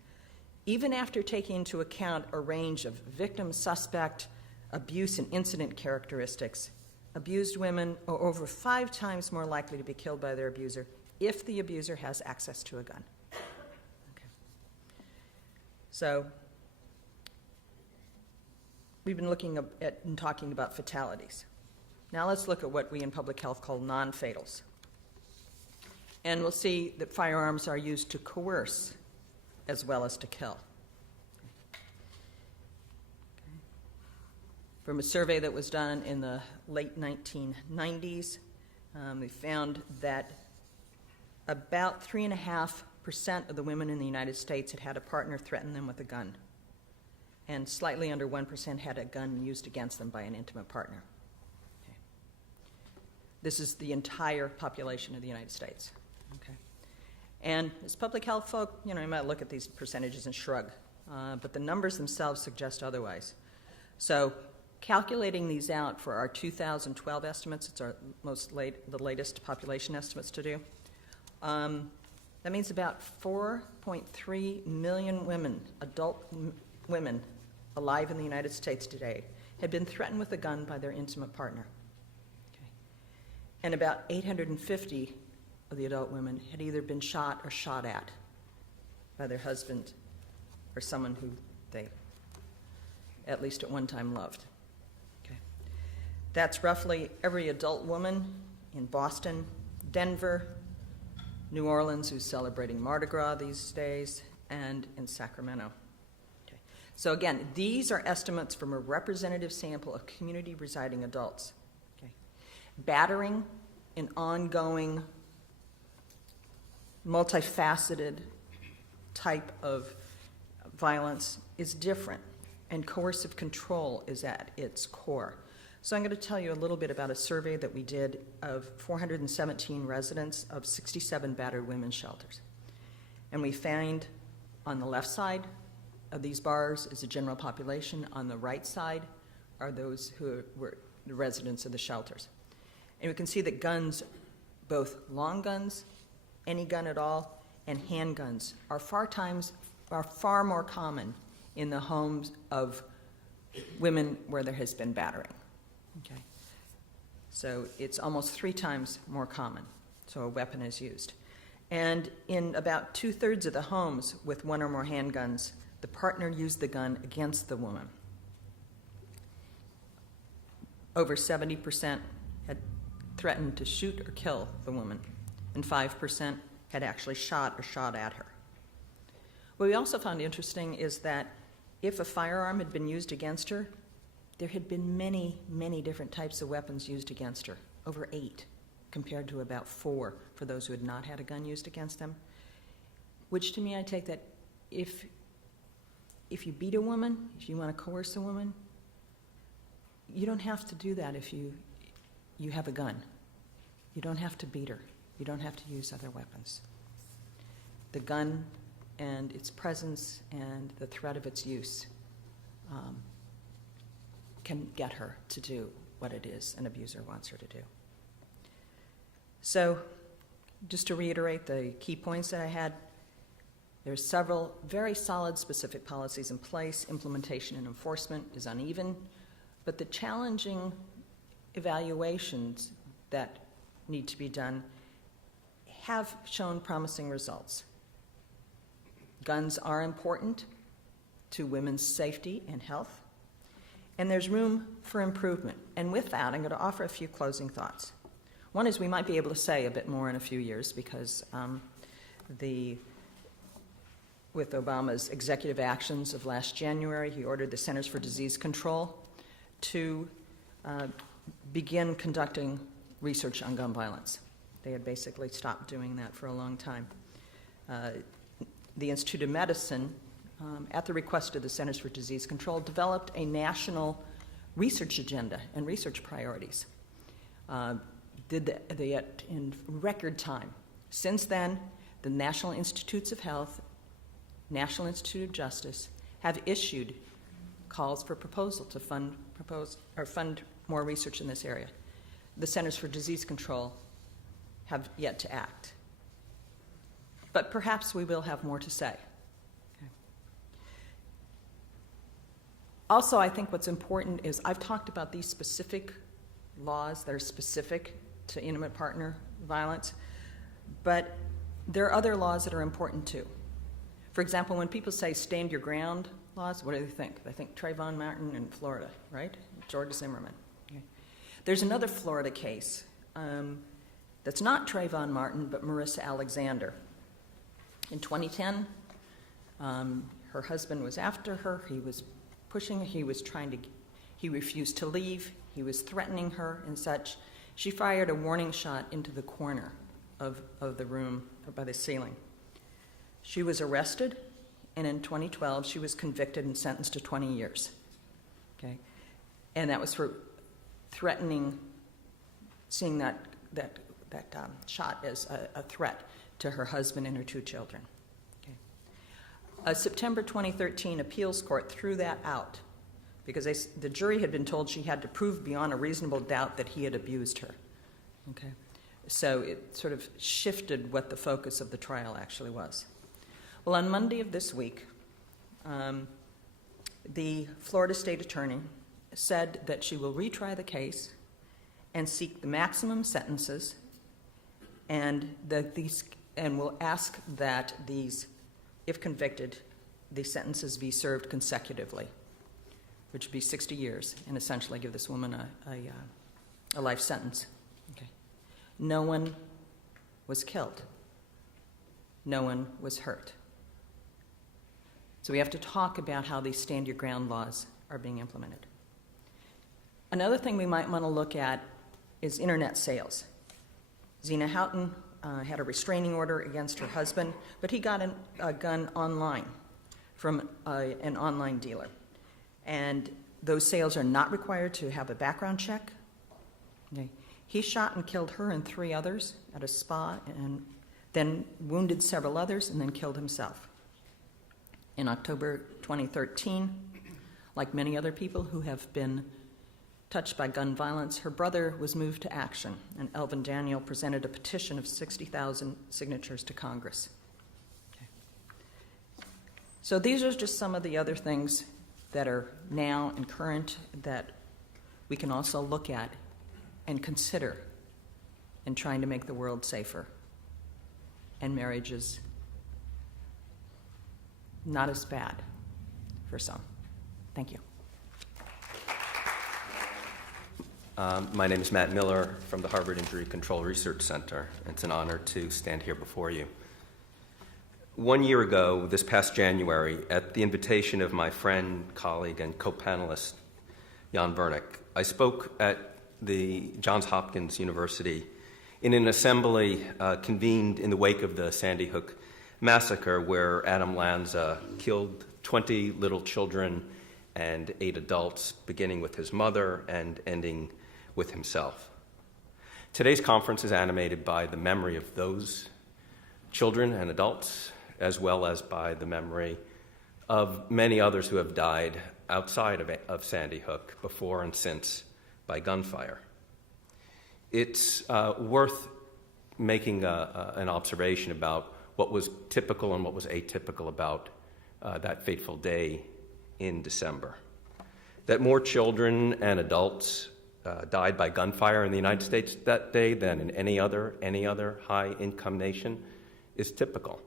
even after taking into account a range of victim, suspect, abuse, and incident characteristics, abused women are over 5 times more likely to be killed by their abuser if the abuser has access to a gun. Okay. So we've been looking at and talking about fatalities. Now let's look at what we in public health call non-fatals. And we'll see that firearms are used to coerce as well as to kill. From a survey that was done in the late 1990s, we found that about 3.5% of the women in the United States had had a partner threaten them with a gun, and slightly under 1% had a gun used against them by an intimate partner. Okay. This is the entire population of the United States. Okay. And as public health folk, you might look at these percentages and shrug, but the numbers themselves suggest otherwise. So calculating these out for our 2012 estimates, it's our the latest population estimates to do, that means about 4.3 million women, adult women alive in the United States today, had been threatened with a gun by their intimate partner. Okay. And about 850 of the adult women had either been shot or shot at by their husband or someone who they at least at one time loved. Okay. That's roughly every adult woman in Boston, Denver, New Orleans, who's celebrating Mardi Gras these days, and in Sacramento. Okay. So again, these are estimates from a representative sample of community residing adults. Okay. Battering, an ongoing, multifaceted type of violence, is different, and coercive control is at its core. So I'm going to tell you a little bit about a survey that we did of 417 residents of 67 battered women's shelters. And we found on the left side of these bars is the general population. On the right side are those who were the residents of the shelters. And we can see that guns, both long guns, any gun at all, and handguns are far more common in the homes of women where there has been battering. Okay. So it's almost 3 times more common. So a weapon is used. And in about 2/3 of the homes with 1 or more handguns, the partner used the gun against the woman. Over 70% had threatened to shoot or kill the woman, and 5% had actually shot or shot at her. What we also found interesting is that if a firearm had been used against her, there had been many, many different types of weapons used against her, over 8, compared to about 4 for those who had not had a gun used against them. Which to me, I take that if you beat a woman, if you want to coerce a woman, you don't have to do that if you have a gun. You don't have to beat her. You don't have to use other weapons. The gun and its presence and the threat of its use can get her to do what it is an abuser wants her to do. So, just to reiterate the key points that I had, there's several very solid specific policies in place. Implementation and enforcement is uneven, but the challenging evaluations that need to be done have shown promising results. Guns are important to women's safety and health, and there's room for improvement. And with that, I'm going to offer a few closing thoughts. One is we might be able to say a bit more in a few years because the with Obama's executive actions of last January. He ordered the Centers for Disease Control to begin conducting research on gun violence. They had basically stopped doing that for a long time. The Institute of Medicine, at the request of the Centers for Disease Control, developed a national research agenda and research priorities. Did that in record time. Since then, the National Institutes of Health, National Institute of Justice have issued calls for proposal to fund more research in this area. The Centers for Disease Control have yet to act. But perhaps we will have more to say. Okay. Also, I think what's important is I've talked about these specific laws that are specific to intimate partner violence, but there are other laws that are important too. For example, when people say stand your ground laws, what do they think? They think Trayvon Martin in Florida, right? George Zimmerman. Okay. There's another Florida case that's not Trayvon Martin, but Marissa Alexander. In 2010, her husband was after her. He was pushing her. He refused to leave. He was threatening her and such. She fired a warning shot into the corner of the room by the ceiling. She was arrested, and in 2012, she was convicted and sentenced to 20 years. Okay, and that was for threatening, seeing that shot as a threat to her husband and her 2 children. Okay. A September 2013 appeals court threw that out because the jury had been told she had to prove beyond a reasonable doubt that he had abused her. Okay. So it sort of shifted what the focus of the trial actually was. Well, on Monday of this week, the Florida State Attorney said that she will retry the case and seek the maximum sentences, and will ask that these, if convicted, the sentences be served consecutively, which would be 60 years, and essentially give this woman a life sentence. Okay. No one was killed. No one was hurt. So we have to talk about how these stand your ground laws are being implemented. Another thing we might want to look at is internet sales. Zena Houghton had a restraining order against her husband, but he got a gun online from an online dealer. And those sales are not required to have a background check. Okay. He shot and killed her and 3 others at a spa, and then wounded several others, and then killed himself. In October 2013, like many other people who have been touched by gun violence, her brother was moved to action, and Elvin Daniel presented a petition of 60,000 signatures to Congress. Okay. So these are just some of the other things that are now and current that we can also look at and consider in trying to make the world safer and marriages not as bad for some. Thank you. My name is Matt Miller from the Harvard Injury Control Research Center. It's an honor to stand here before you. 1 year ago, this past January, at the invitation of my friend, colleague, and co-panelist, Jan Vernick, I spoke at the Johns Hopkins University in an assembly convened in the wake of the Sandy Hook massacre, where Adam Lanza killed 20 little children and 8 adults, beginning with his mother and ending with himself. Today's conference is animated by the memory of those children and adults, as well as by the memory of many others who have died outside of Sandy Hook, before and since, by gunfire. It's worth making an observation about what was typical and what was atypical about that fateful day in December. That more children and adults died by gunfire in the United States that day than in any other high-income nation is typical.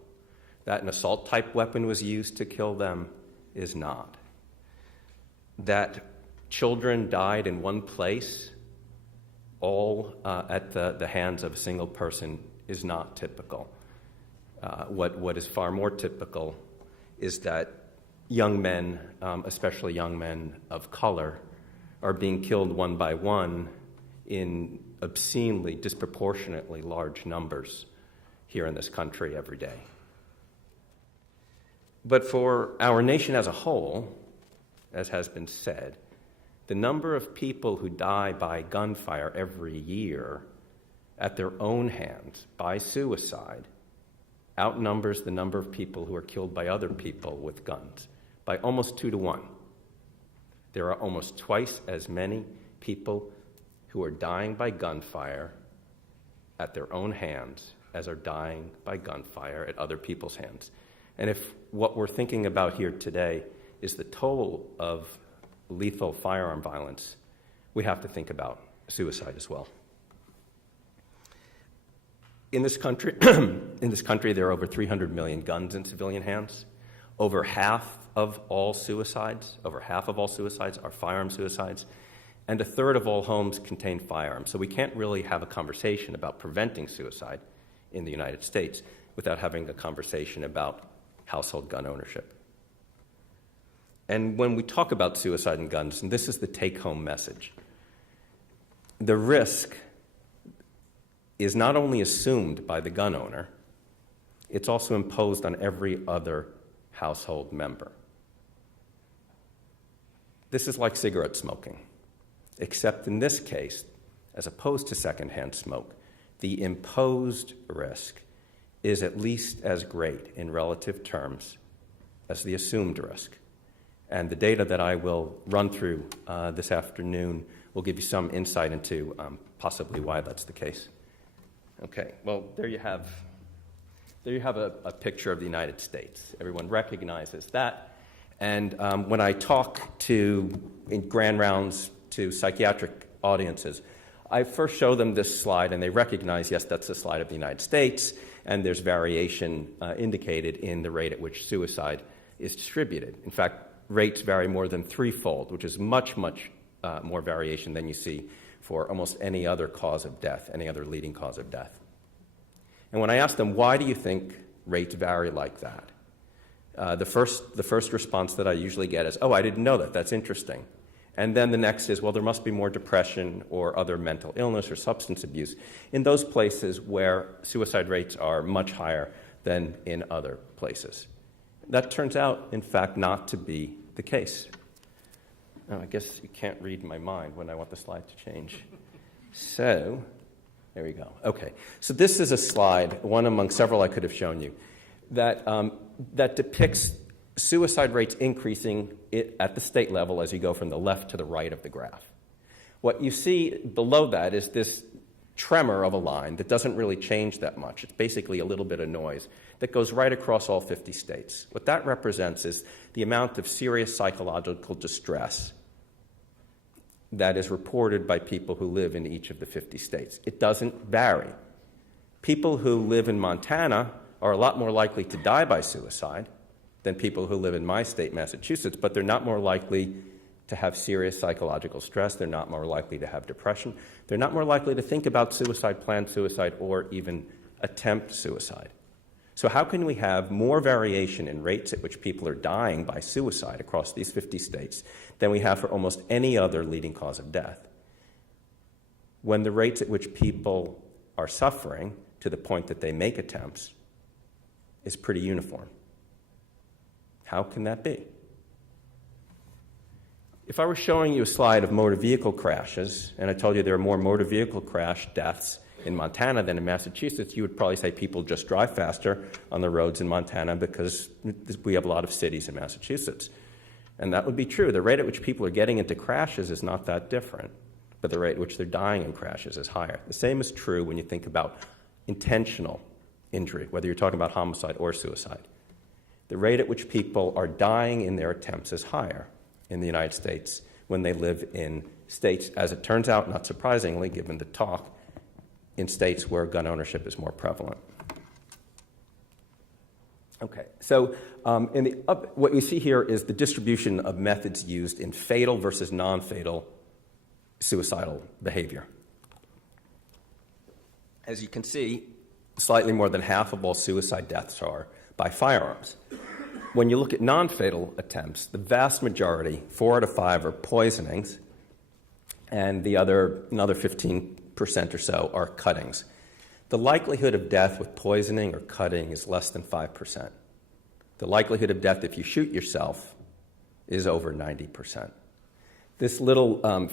That an assault-type weapon was used to kill them is not. That children died in one place, all at the hands of a single person, is not typical. What is far more typical is that young men, especially young men of color, are being killed one by one in obscenely, disproportionately large numbers here in this country every day. But for our nation as a whole, as has been said, the number of people who die by gunfire every year at their own hands by suicide outnumbers the number of people who are killed by other people with guns by almost 2 to 1. There are almost twice as many people who are dying by gunfire at their own hands as are dying by gunfire at other people's hands. And if what we're thinking about here today is the toll of lethal firearm violence, we have to think about suicide as well. In this country, there are over 300 million guns in civilian hands. Over half of all suicides are firearm suicides, and a third of all homes contain firearms. So we can't really have a conversation about preventing suicide in the United States without having a conversation about household gun ownership. And when we talk about suicide and guns, and this is the take-home message, the risk is not only assumed by the gun owner, it's also imposed on every other household member. This is like cigarette smoking, except in this case, as opposed to secondhand smoke, the imposed risk is at least as great in relative terms as the assumed risk. And the data that I will run through this afternoon will give you some insight into possibly why that's the case. Okay, well, there you have a picture of the United States. Everyone recognizes that. And when I talk in grand rounds to psychiatric audiences, I first show them this slide, and they recognize, yes, that's a slide of the United States, and there's variation indicated in the rate at which suicide is distributed. In fact, rates vary more than threefold, which is much, much more variation than you see for almost any other cause of death, any other leading cause of death. And when I ask them, why do you think rates vary like that? The first response that I usually get is, oh, I didn't know that, that's interesting. And then the next is, well, there must be more depression or other mental illness or substance abuse in those places where suicide rates are much higher than in other places. That turns out, in fact, not to be the case. Oh, I guess you can't read my mind when I want the slide to change. So, there we go. Okay, so this is a slide, one among several I could have shown you, that depicts suicide rates increasing at the state level as you go from the left to the right of the graph. What you see below that is this tremor of a line that doesn't really change that much. It's basically a little bit of noise that goes right across all 50 states. What that represents is the amount of serious psychological distress that is reported by people who live in each of the 50 states. It doesn't vary. People who live in Montana are a lot more likely to die by suicide than people who live in my state, Massachusetts, but they're not more likely to have serious psychological stress. They're not more likely to have depression. They're not more likely to think about suicide, plan suicide, or even attempt suicide. So how can we have more variation in rates at which people are dying by suicide across these 50 states than we have for almost any other leading cause of death, when the rates at which people are suffering to the point that they make attempts is pretty uniform? How can that be? If I were showing you a slide of motor vehicle crashes, and I told you there are more motor vehicle crash deaths in Montana than in Massachusetts, you would probably say people just drive faster on the roads in Montana because we have a lot of cities in Massachusetts. And that would be true. The rate at which people are getting into crashes is not that different, but the rate at which they're dying in crashes is higher. The same is true when you think about intentional injury, whether you're talking about homicide or suicide. The rate at which people are dying in their attempts is higher in the United States when they live in states, as it turns out, not surprisingly, given the talk, in states where gun ownership is more prevalent. Okay, so what you see here is the distribution of methods used in fatal versus non-fatal suicidal behavior. As you can see, slightly more than half of all suicide deaths are by firearms. when you look at non-fatal attempts, the vast majority, 4 out of 5, are poisonings, and another 15% or so are cuttings. The likelihood of death with poisoning or cutting is less than 5%. The likelihood of death if you shoot yourself is over 90%. This little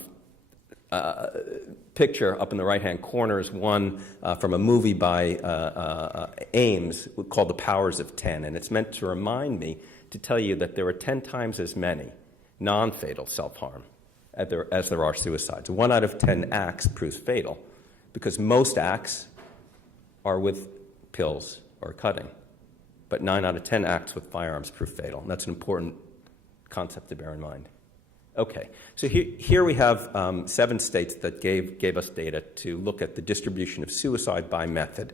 picture up in the right-hand corner is one from a movie by Ames called The Powers of 10, and it's meant to remind me to tell you that there are 10 times as many non-fatal self-harm as there are suicides. 1 out of 10 acts proves fatal because most acts are with pills or cutting, but 9 out of 10 acts with firearms prove fatal, and that's an important concept to bear in mind. Okay, so here we have 7 states that gave us data to look at the distribution of suicide by method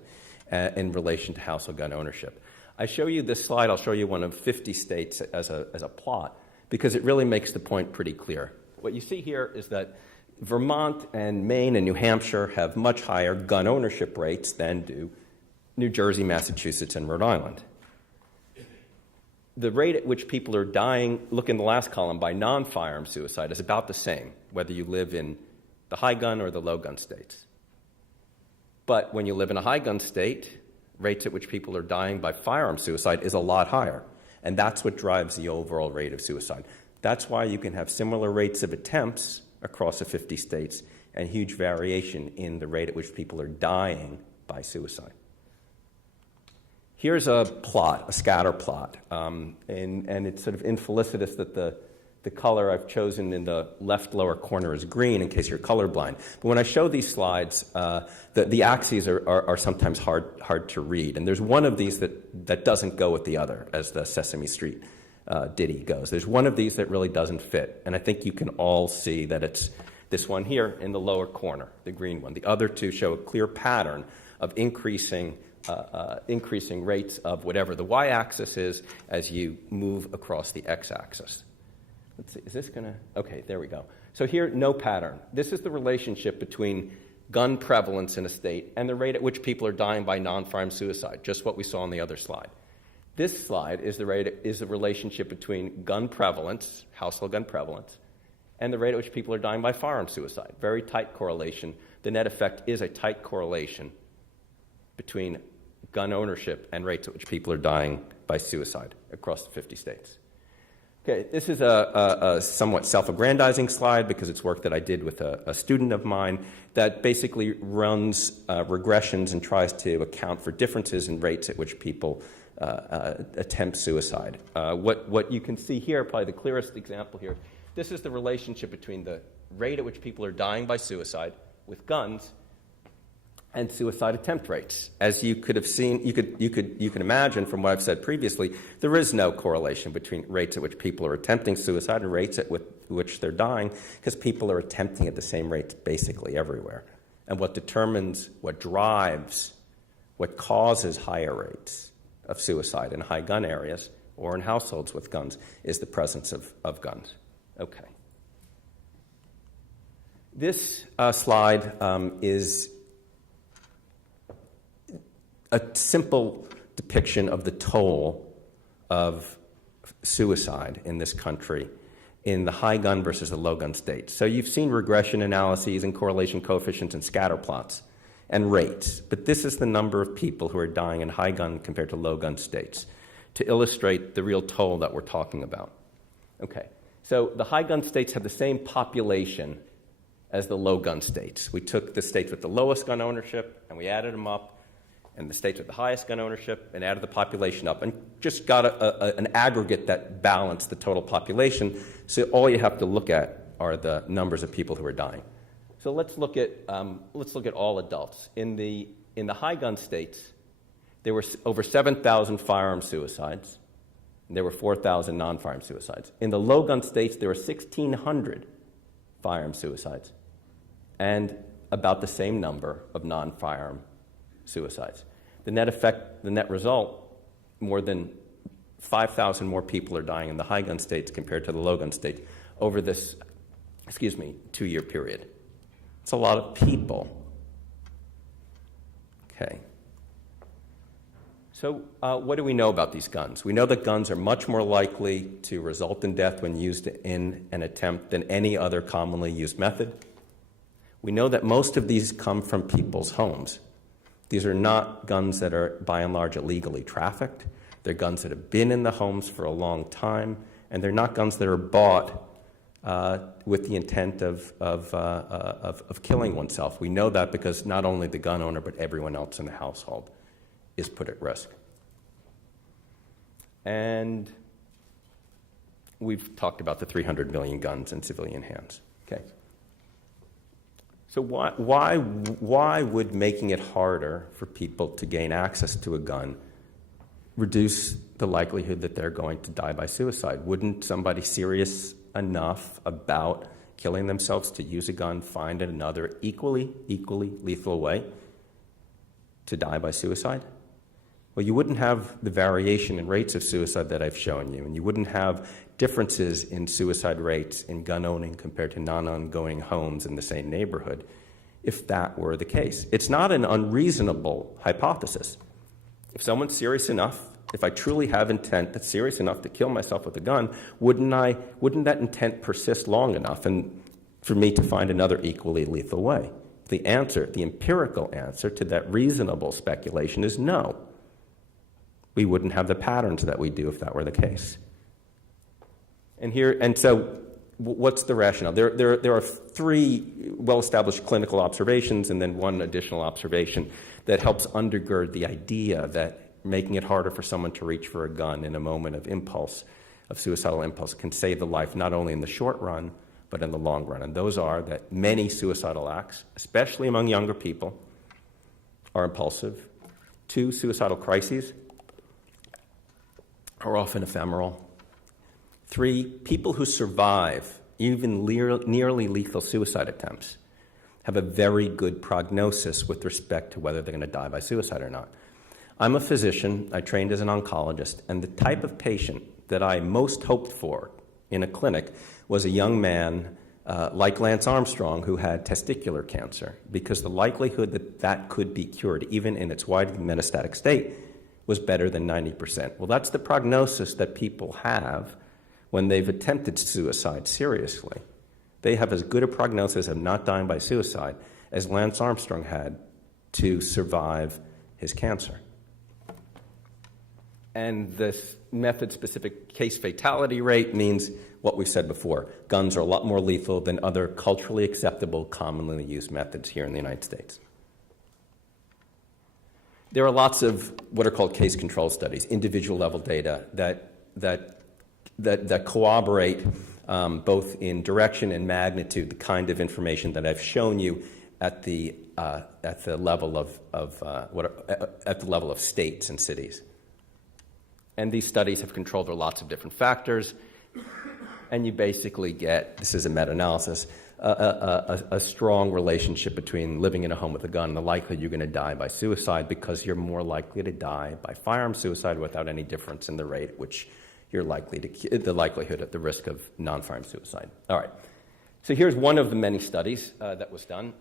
in relation to household gun ownership. I show you this slide, I'll show you one of 50 states as a plot, because it really makes the point pretty clear. What you see here is that Vermont and Maine and New Hampshire have much higher gun ownership rates than do New Jersey, Massachusetts, and Rhode Island. The rate at which people are dying, look in the last column, by non-firearm suicide is about the same, whether you live in the high gun or the low gun states. But when you live in a high gun state, rates at which people are dying by firearm suicide is a lot higher. And that's what drives the overall rate of suicide. That's why you can have similar rates of attempts across the 50 states and huge variation in the rate at which people are dying by suicide. Here's a plot, a scatter plot, and it's sort of infelicitous that the color I've chosen in the left lower corner is green in case you're colorblind. But when I show these slides, the axes are sometimes hard to read. And there's one of these that doesn't go with the other, as the Sesame Street ditty goes. There's one of these that really doesn't fit. And I think you can all see that it's this one here in the lower corner, the green one. The other two show a clear pattern of increasing rates of whatever the y-axis is as you move across the x-axis. Let's see, is this going to... Okay, there we go. So here, no pattern. This is the relationship between gun prevalence in a state and the rate at which people are dying by non-firearm suicide, just what we saw on the other slide. This slide is the relationship between gun prevalence, household gun prevalence, and the rate at which people are dying by firearm suicide. Very tight correlation. The net effect is a tight correlation between gun ownership and rates at which people are dying by suicide across the 50 states. Okay, this is a somewhat self-aggrandizing slide because it's work that I did with a student of mine that basically runs regressions and tries to account for differences in rates at which people attempt suicide. What you can see here, probably the clearest example here, this is the relationship between the rate at which people are dying by suicide with guns and suicide attempt rates. As you could have seen, you can imagine from what I've said previously, there is no correlation between rates at which people are attempting suicide and rates at which they're dying, because people are attempting at the same rates basically everywhere. And what determines, what drives, what causes higher rates of suicide in high gun areas or in households with guns is the presence of guns. Okay. This slide is a simple depiction of the toll of suicide in this country in the high gun versus the low gun states. So you've seen regression analyses and correlation coefficients and scatter plots and rates, but this is the number of people who are dying in high gun compared to low gun states to illustrate the real toll that we're talking about. Okay, so the high gun states have the same population as the low gun states. We took the states with the lowest gun ownership and we added them up, and the states with the highest gun ownership, and added the population up, and just got an aggregate that balanced the total population. So all you have to look at are the numbers of people who are dying. So let's look at all adults. In the high gun states, there were over 7,000 firearm suicides, and there were 4,000 non-firearm suicides. In the low gun states, there were 1,600 firearm suicides, and about the same number of non-firearm suicides. The net effect, the net result, more than 5,000 more people are dying in the high gun states compared to the low gun states over this, 2-year period. It's a lot of people. Okay. So what do we know about these guns? We know that guns are much more likely to result in death when used in an attempt than any other commonly used method. We know that most of these come from people's homes. These are not guns that are, by and large, illegally trafficked. They're guns that have been in the homes for a long time, and they're not guns that are bought with the intent of killing oneself. We know that because not only the gun owner, but everyone else in the household is put at risk. And we've talked about the 300 million guns in civilian hands. Okay. So why would making it harder for people to gain access to a gun reduce the likelihood that they're going to die by suicide? Wouldn't somebody serious enough about killing themselves to use a gun find another equally lethal way to die by suicide? Well, you wouldn't have the variation in rates of suicide that I've shown you, and you wouldn't have differences in suicide rates in gun owning compared to non-ongoing homes in the same neighborhood if that were the case. It's not an unreasonable hypothesis. If someone's serious enough, if I truly have intent that's serious enough to kill myself with a gun, wouldn't that intent persist long enough and for me to find another equally lethal way? The answer, the empirical answer to that reasonable speculation is no. We wouldn't have the patterns that we do if that were the case. And so what's the rationale? There are three well-established clinical observations and then one additional observation that helps undergird the idea that making it harder for someone to reach for a gun in a moment of impulse, of suicidal impulse, can save the life not only in the short run, but in the long run. And those are that many suicidal acts, especially among younger people, are impulsive. 2, suicidal crises are often ephemeral. 3, people who survive even nearly lethal suicide attempts have a very good prognosis with respect to whether they're going to die by suicide or not. I'm a physician, I trained as an oncologist, and the type of patient that I most hoped for in a clinic was a young man like Lance Armstrong who had testicular cancer, because the likelihood that that could be cured, even in its widely metastatic state, was better than 90%. Well, that's the prognosis that people have when they've attempted suicide seriously. They have as good a prognosis of not dying by suicide as Lance Armstrong had to survive his cancer. And this method-specific case fatality rate means what we've said before. Guns are a lot more lethal than other culturally acceptable, commonly used methods here in the United States. There are lots of what are called case control studies, individual level data that corroborate both in direction and magnitude the kind of information that I've shown you at the level of states and cities. And these studies have controlled for lots of different factors, and you basically get, this is a meta-analysis, a strong relationship between living in a home with a gun and the likelihood you're going to die by suicide, because you're more likely to die by firearm suicide without any difference in the rate at which you're likely to, the likelihood at the risk of non-firearm suicide. All right. So here's one of the many studies that was done.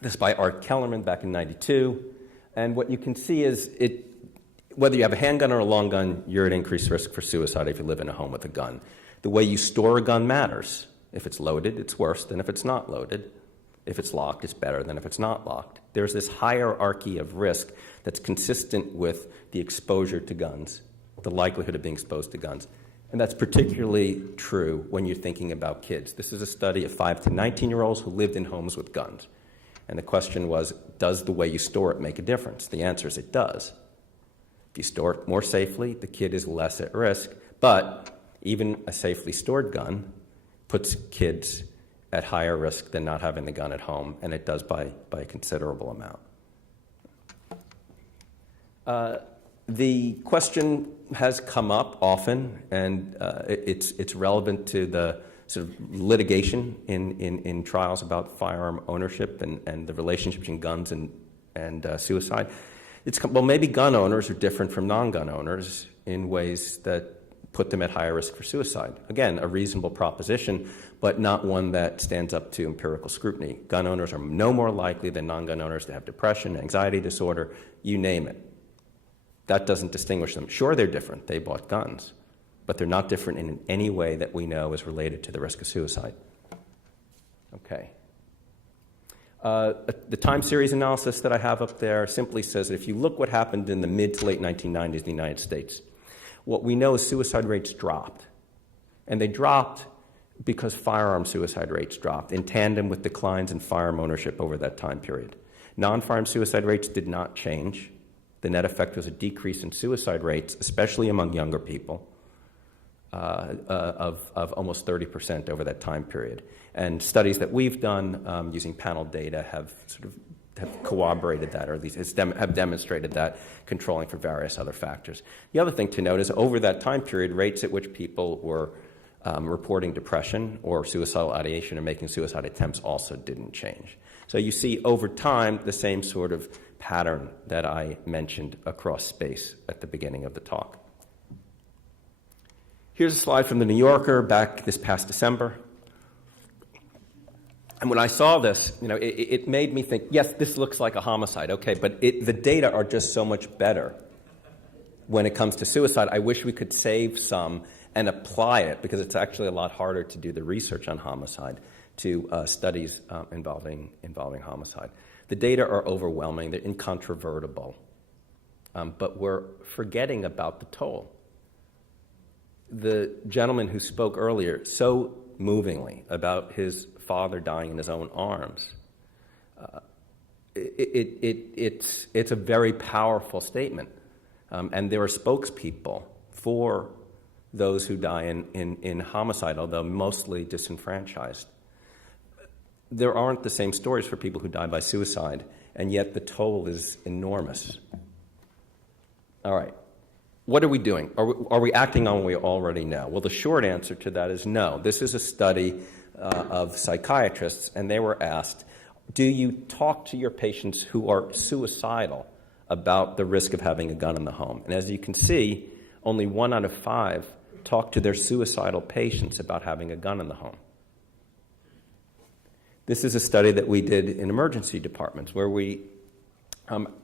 This is by Art Kellerman back in '92. And what you can see is whether you have a handgun or a long gun, you're at increased risk for suicide if you live in a home with a gun. The way you store a gun matters. If it's loaded, it's worse than if it's not loaded. If it's locked, it's better than if it's not locked. There's this hierarchy of risk that's consistent with the exposure to guns, the likelihood of being exposed to guns. And that's particularly true when you're thinking about kids. This is a study of 5 to 19-year-olds who lived in homes with guns. And the question was, does the way you store it make a difference? The answer is it does. If you store it more safely, the kid is less at risk. But even a safely stored gun puts kids at higher risk than not having the gun at home, and it does by a considerable amount. The question has come up often, and it's relevant to the sort of litigation in trials about firearm ownership and the relationship between guns and suicide. Well, maybe gun owners are different from non-gun owners in ways that put them at higher risk for suicide. Again, a reasonable proposition, but not one that stands up to empirical scrutiny. Gun owners are no more likely than non-gun owners to have depression, anxiety disorder, you name it. That doesn't distinguish them. Sure, they're different. They bought guns, but they're not different in any way that we know is related to the risk of suicide. Okay. The time series analysis that I have up there simply says that if you look what happened in the mid to late 1990s in the United States, what we know is suicide rates dropped. And they dropped because firearm suicide rates dropped in tandem with declines in firearm ownership over that time period. Non-firearm suicide rates did not change. The net effect was a decrease in suicide rates, especially among younger people, of almost 30% over that time period. And studies that we've done using panel data have corroborated that, or at least have demonstrated that, controlling for various other factors. The other thing to note is over that time period, rates at which people were reporting depression or suicidal ideation or making suicide attempts also didn't change. So you see over time the same sort of pattern that I mentioned across space at the beginning of the talk. Here's a slide from the New Yorker back this past December. And when I saw this, it made me think, yes, this looks like a homicide, okay, but the data are just so much better when it comes to suicide. I wish we could save some and apply it, because it's actually a lot harder to do the research on homicide to studies involving homicide. The data are overwhelming, they're incontrovertible, but we're forgetting about the toll. The gentleman who spoke earlier so movingly about his father dying in his own arms, it's a very powerful statement. And there are spokespeople for those who die in homicide, although mostly disenfranchised. There aren't the same stories for people who die by suicide, and yet the toll is enormous. All right. What are we doing? Are we acting on what we already know? Well, the short answer to that is no. This is a study of psychiatrists, and they were asked, do you talk to your patients who are suicidal about the risk of having a gun in the home? And as you can see, only 1 out of 5 talk to their suicidal patients about having a gun in the home. This is a study that we did in emergency departments where we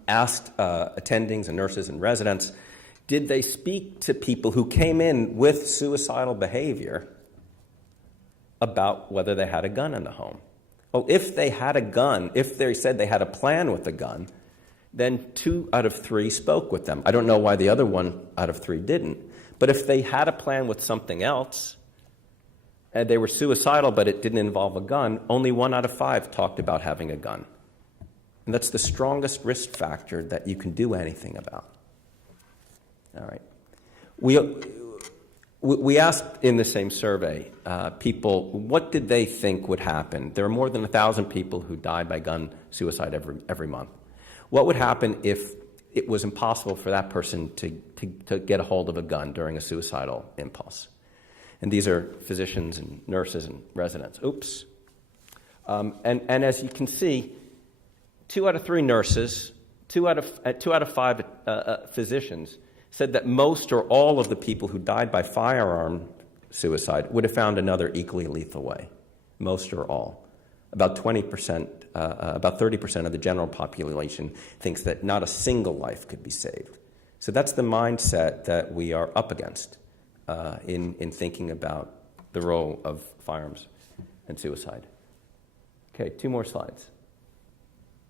asked attendings and nurses and residents, did they speak to people who came in with suicidal behavior about whether they had a gun in the home? Well, if they had a gun, if they said they had a plan with a gun, then 2 out of 3 spoke with them. I don't know why the other 1 out of 3 didn't. But if they had a plan with something else, and they were suicidal but it didn't involve a gun, only 1 out of 5 talked about having a gun. And that's the strongest risk factor that you can do anything about. All right. We asked in the same survey people, what did they think would happen? There are more than 1,000 people who die by gun suicide every month. What would happen if it was impossible for that person to get a hold of a gun during a suicidal impulse? And these are physicians and nurses and residents. Oops. And as you can see, 2 out of 3 nurses, 2 out of 5 physicians said that most or all of the people who died by firearm suicide would have found another equally lethal way, most or all. About 20%, about 30% of the general population thinks that not a single life could be saved. So that's the mindset that we are up against in thinking about the role of firearms and suicide. Okay, 2 more slides.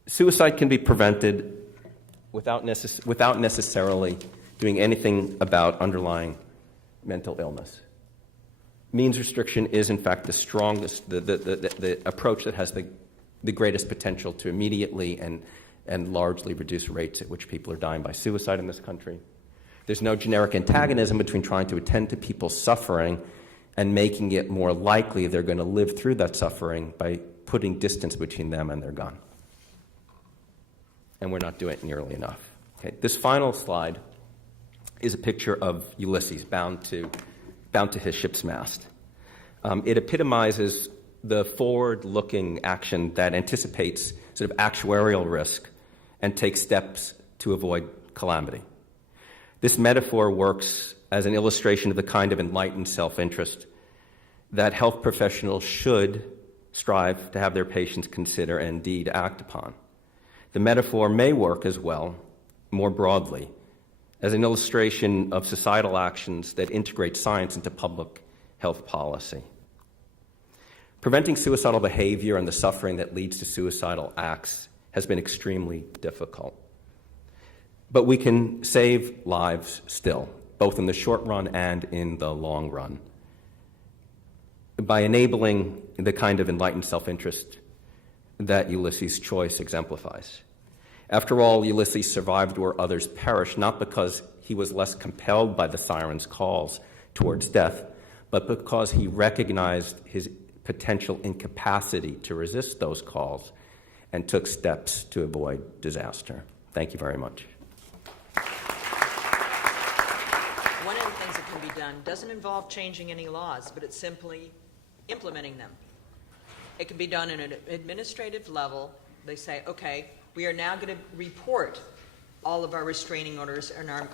Suicide can be prevented without necessarily doing anything about underlying mental illness. Means restriction is, in fact, the strongest, the approach that has the greatest potential to immediately and largely reduce rates at which people are dying by suicide in this country. There's no generic antagonism between trying to attend to people's suffering and making it more likely they're going to live through that suffering by putting distance between them and their gun. And we're not doing it nearly enough. Okay, this final slide is a picture of Ulysses bound to his ship's mast. It epitomizes the forward-looking action that anticipates sort of actuarial risk and takes steps to avoid calamity. This metaphor works as an illustration of the kind of enlightened self-interest that health professionals should strive to have their patients consider and indeed act upon. The metaphor may work as well, more broadly, as an illustration of societal actions that integrate science into public health policy. Preventing suicidal behavior and the suffering that leads to suicidal acts has been extremely difficult. But we can save lives still, both in the short run and in the long run, by enabling the kind of enlightened self-interest that Ulysses' choice exemplifies. After all, Ulysses survived where others perished, not because he was less compelled by the siren's calls towards death, but because he recognized his potential incapacity to resist those calls and took steps to avoid disaster. Thank you very much. One of the things that can be done doesn't involve changing any laws, but it's simply implementing them. It can be done at an administrative level. They say, okay, we are now going to report all of our restraining orders and our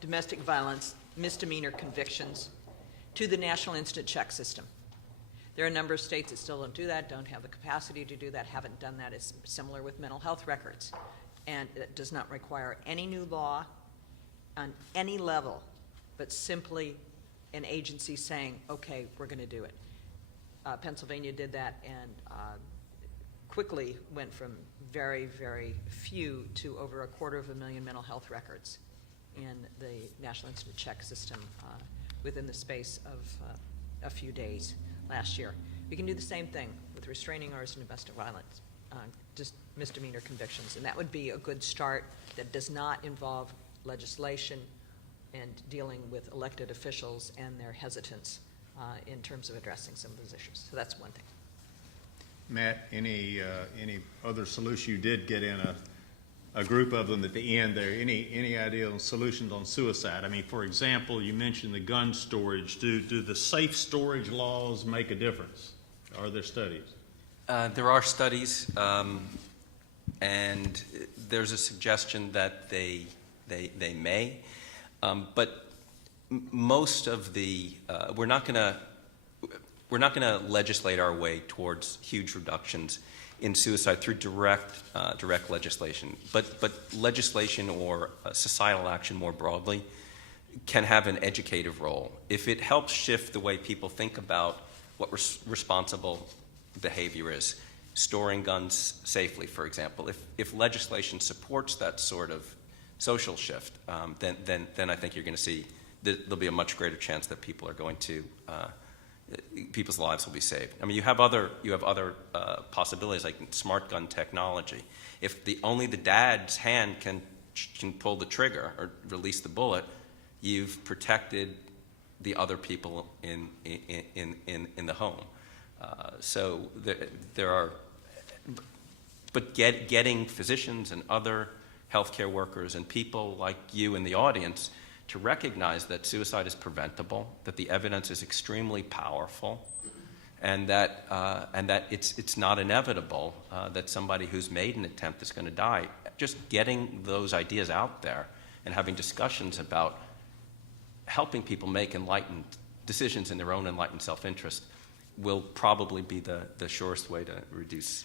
domestic violence misdemeanor convictions to the National Instant Check System. There are a number of states that still don't do that, don't have the capacity to do that, haven't done that. It's similar with mental health records. And it does not require any new law on any level, but simply an agency saying, okay, we're going to do it. Pennsylvania did that and quickly went from very, very few to over 250,000 mental health records in the National Instant Check System within the space of a few days last year. We can do the same thing with restraining orders and domestic violence, just misdemeanor convictions, and that would be a good start that does not involve legislation and dealing with elected officials and their hesitance in terms of addressing some of those issues. So that's one thing. Matt, any other solution? You did get in a group of them at the end there. Any idea on solutions on suicide? I mean, for example, you mentioned the gun storage. Do the safe storage laws make a difference? Are there studies? There are studies, and there's a suggestion that they may, but most of the we're not going to legislate our way towards huge reductions in suicide through direct legislation, but legislation or societal action more broadly can have an educative role if it helps shift the way people think about what responsible behavior is. Storing guns safely, for example. If legislation supports that sort of social shift, then I think you're going to see there'll be a much greater chance that people are going to people's lives will be saved. I mean, you have other possibilities like smart gun technology. If only the dad's hand can pull the trigger or release the bullet, you've protected the other people in the home. So there are, but getting physicians and other healthcare workers and people like you in the audience to recognize that suicide is preventable, that the evidence is extremely powerful, and that it's not inevitable that somebody who's made an attempt is going to die. Just getting those ideas out there and having discussions about helping people make enlightened decisions in their own enlightened self-interest will probably be the surest way to reduce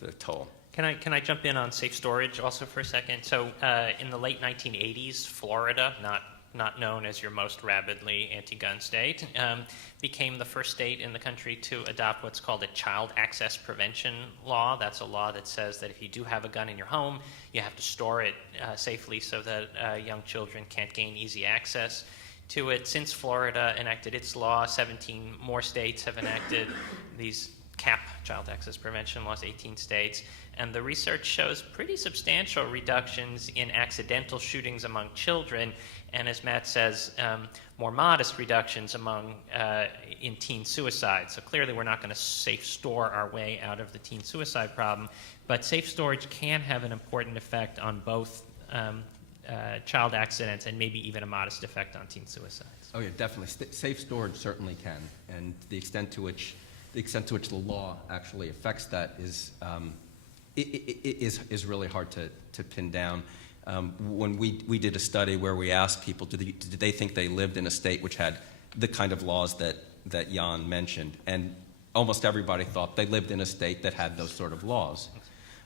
the toll. Can I jump in on safe storage also for a second? So in the late 1980s, Florida, not known as your most rabidly anti-gun state, became the first state in the country to adopt what's called a child access prevention law. That's a law that says that if you do have a gun in your home, you have to store it safely so that young children can't gain easy access to it. Since Florida enacted its law, 17 more states have enacted these CAP, child access prevention laws, 18 states. And the research shows pretty substantial reductions in accidental shootings among children, and as Matt says, more modest reductions in teen suicide. So clearly we're not going to safe store our way out of the teen suicide problem, but safe storage can have an important effect on both child accidents and maybe even a modest effect on teen suicides. Oh yeah, definitely. Safe storage certainly can, and the extent to which the law actually affects that is really hard to pin down. When we did a study where we asked people, did they think they lived in a state which had the kind of laws that Jan mentioned, and almost everybody thought they lived in a state that had those sort of laws.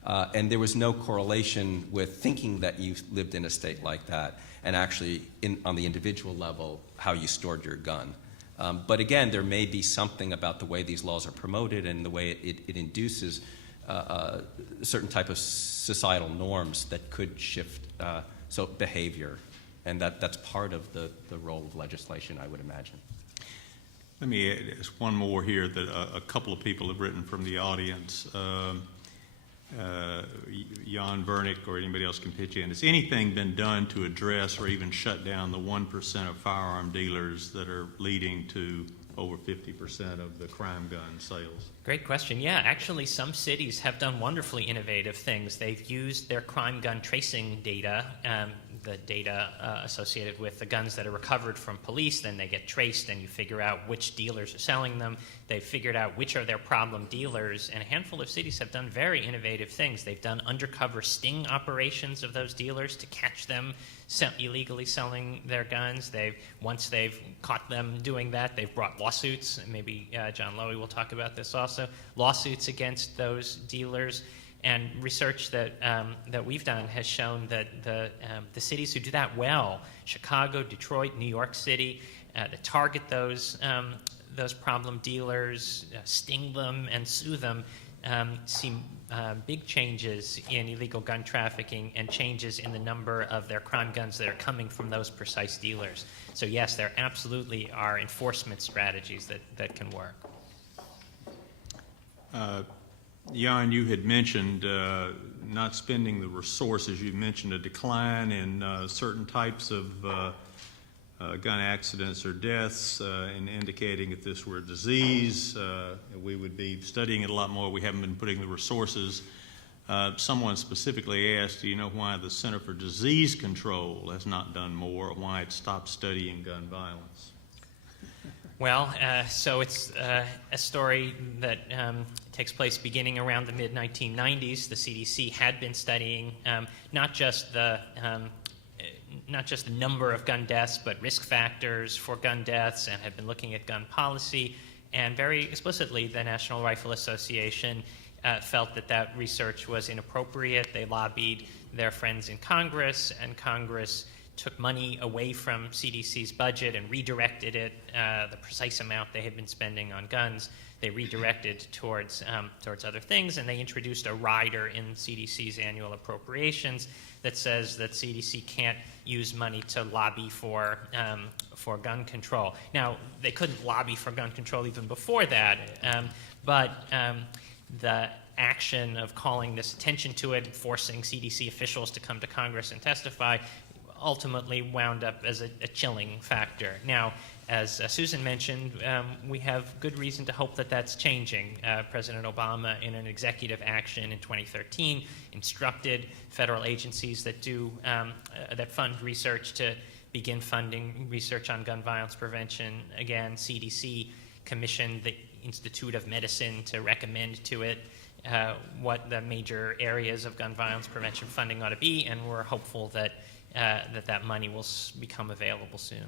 And there was no correlation with thinking that you lived in a state like that and actually, on the individual level, how you stored your gun. But again, there may be something about the way these laws are promoted and the way it induces certain type of societal norms that could shift behavior. And that's part of the role of legislation, I would imagine. Let me add just one more here that a couple of people have written from the audience. Jan Vernick or anybody else can pitch in. Has anything been done to address or even shut down the 1% of firearm dealers that are leading to over 50% of the crime gun sales? Great question. Yeah, actually, some cities have done wonderfully innovative things. They've used their crime gun tracing data, the data associated with the guns that are recovered from police, then they get traced and you figure out which dealers are selling them. They've figured out which are their problem dealers, and a handful of cities have done very innovative things. They've done undercover sting operations of those dealers to catch them illegally selling their guns. Once they've caught them doing that, they've brought lawsuits, and maybe John Lowy will talk about this also, lawsuits against those dealers. And research that we've done has shown that the cities who do that well, Chicago, Detroit, New York City, that target those problem dealers, sting them and sue them, see big changes in illegal gun trafficking and changes in the number of their crime guns that are coming from those precise dealers. So yes, there absolutely are enforcement strategies that can work. Jan, you had mentioned not spending the resources. You mentioned a decline in certain types of gun accidents or deaths, and indicating if this were a disease, we would be studying it a lot more. We haven't been putting the resources. Someone specifically asked, do you know why the Center for Disease Control has not done more, or why it stopped studying gun violence? Well, so it's a story that takes place beginning around the mid-1990s. The CDC had been studying not just the number of gun deaths, but risk factors for gun deaths, and had been looking at gun policy. And very explicitly, the National Rifle Association felt that research was inappropriate. They lobbied their friends in Congress, and Congress took money away from CDC's budget and redirected it, the precise amount they had been spending on guns, they redirected towards other things, and they introduced a rider in CDC's annual appropriations that says that CDC can't use money to lobby for gun control. Now, they couldn't lobby for gun control even before that, but the action of calling this attention to it, forcing CDC officials to come to Congress and testify, ultimately wound up as a chilling factor. Now, as Susan mentioned, we have good reason to hope that that's changing. President Obama, in an executive action in 2013, instructed federal agencies that fund research to begin funding research on gun violence prevention. Again, CDC commissioned the Institute of Medicine to recommend to it what the major areas of gun violence prevention funding ought to be, and we're hopeful that that money will become available soon.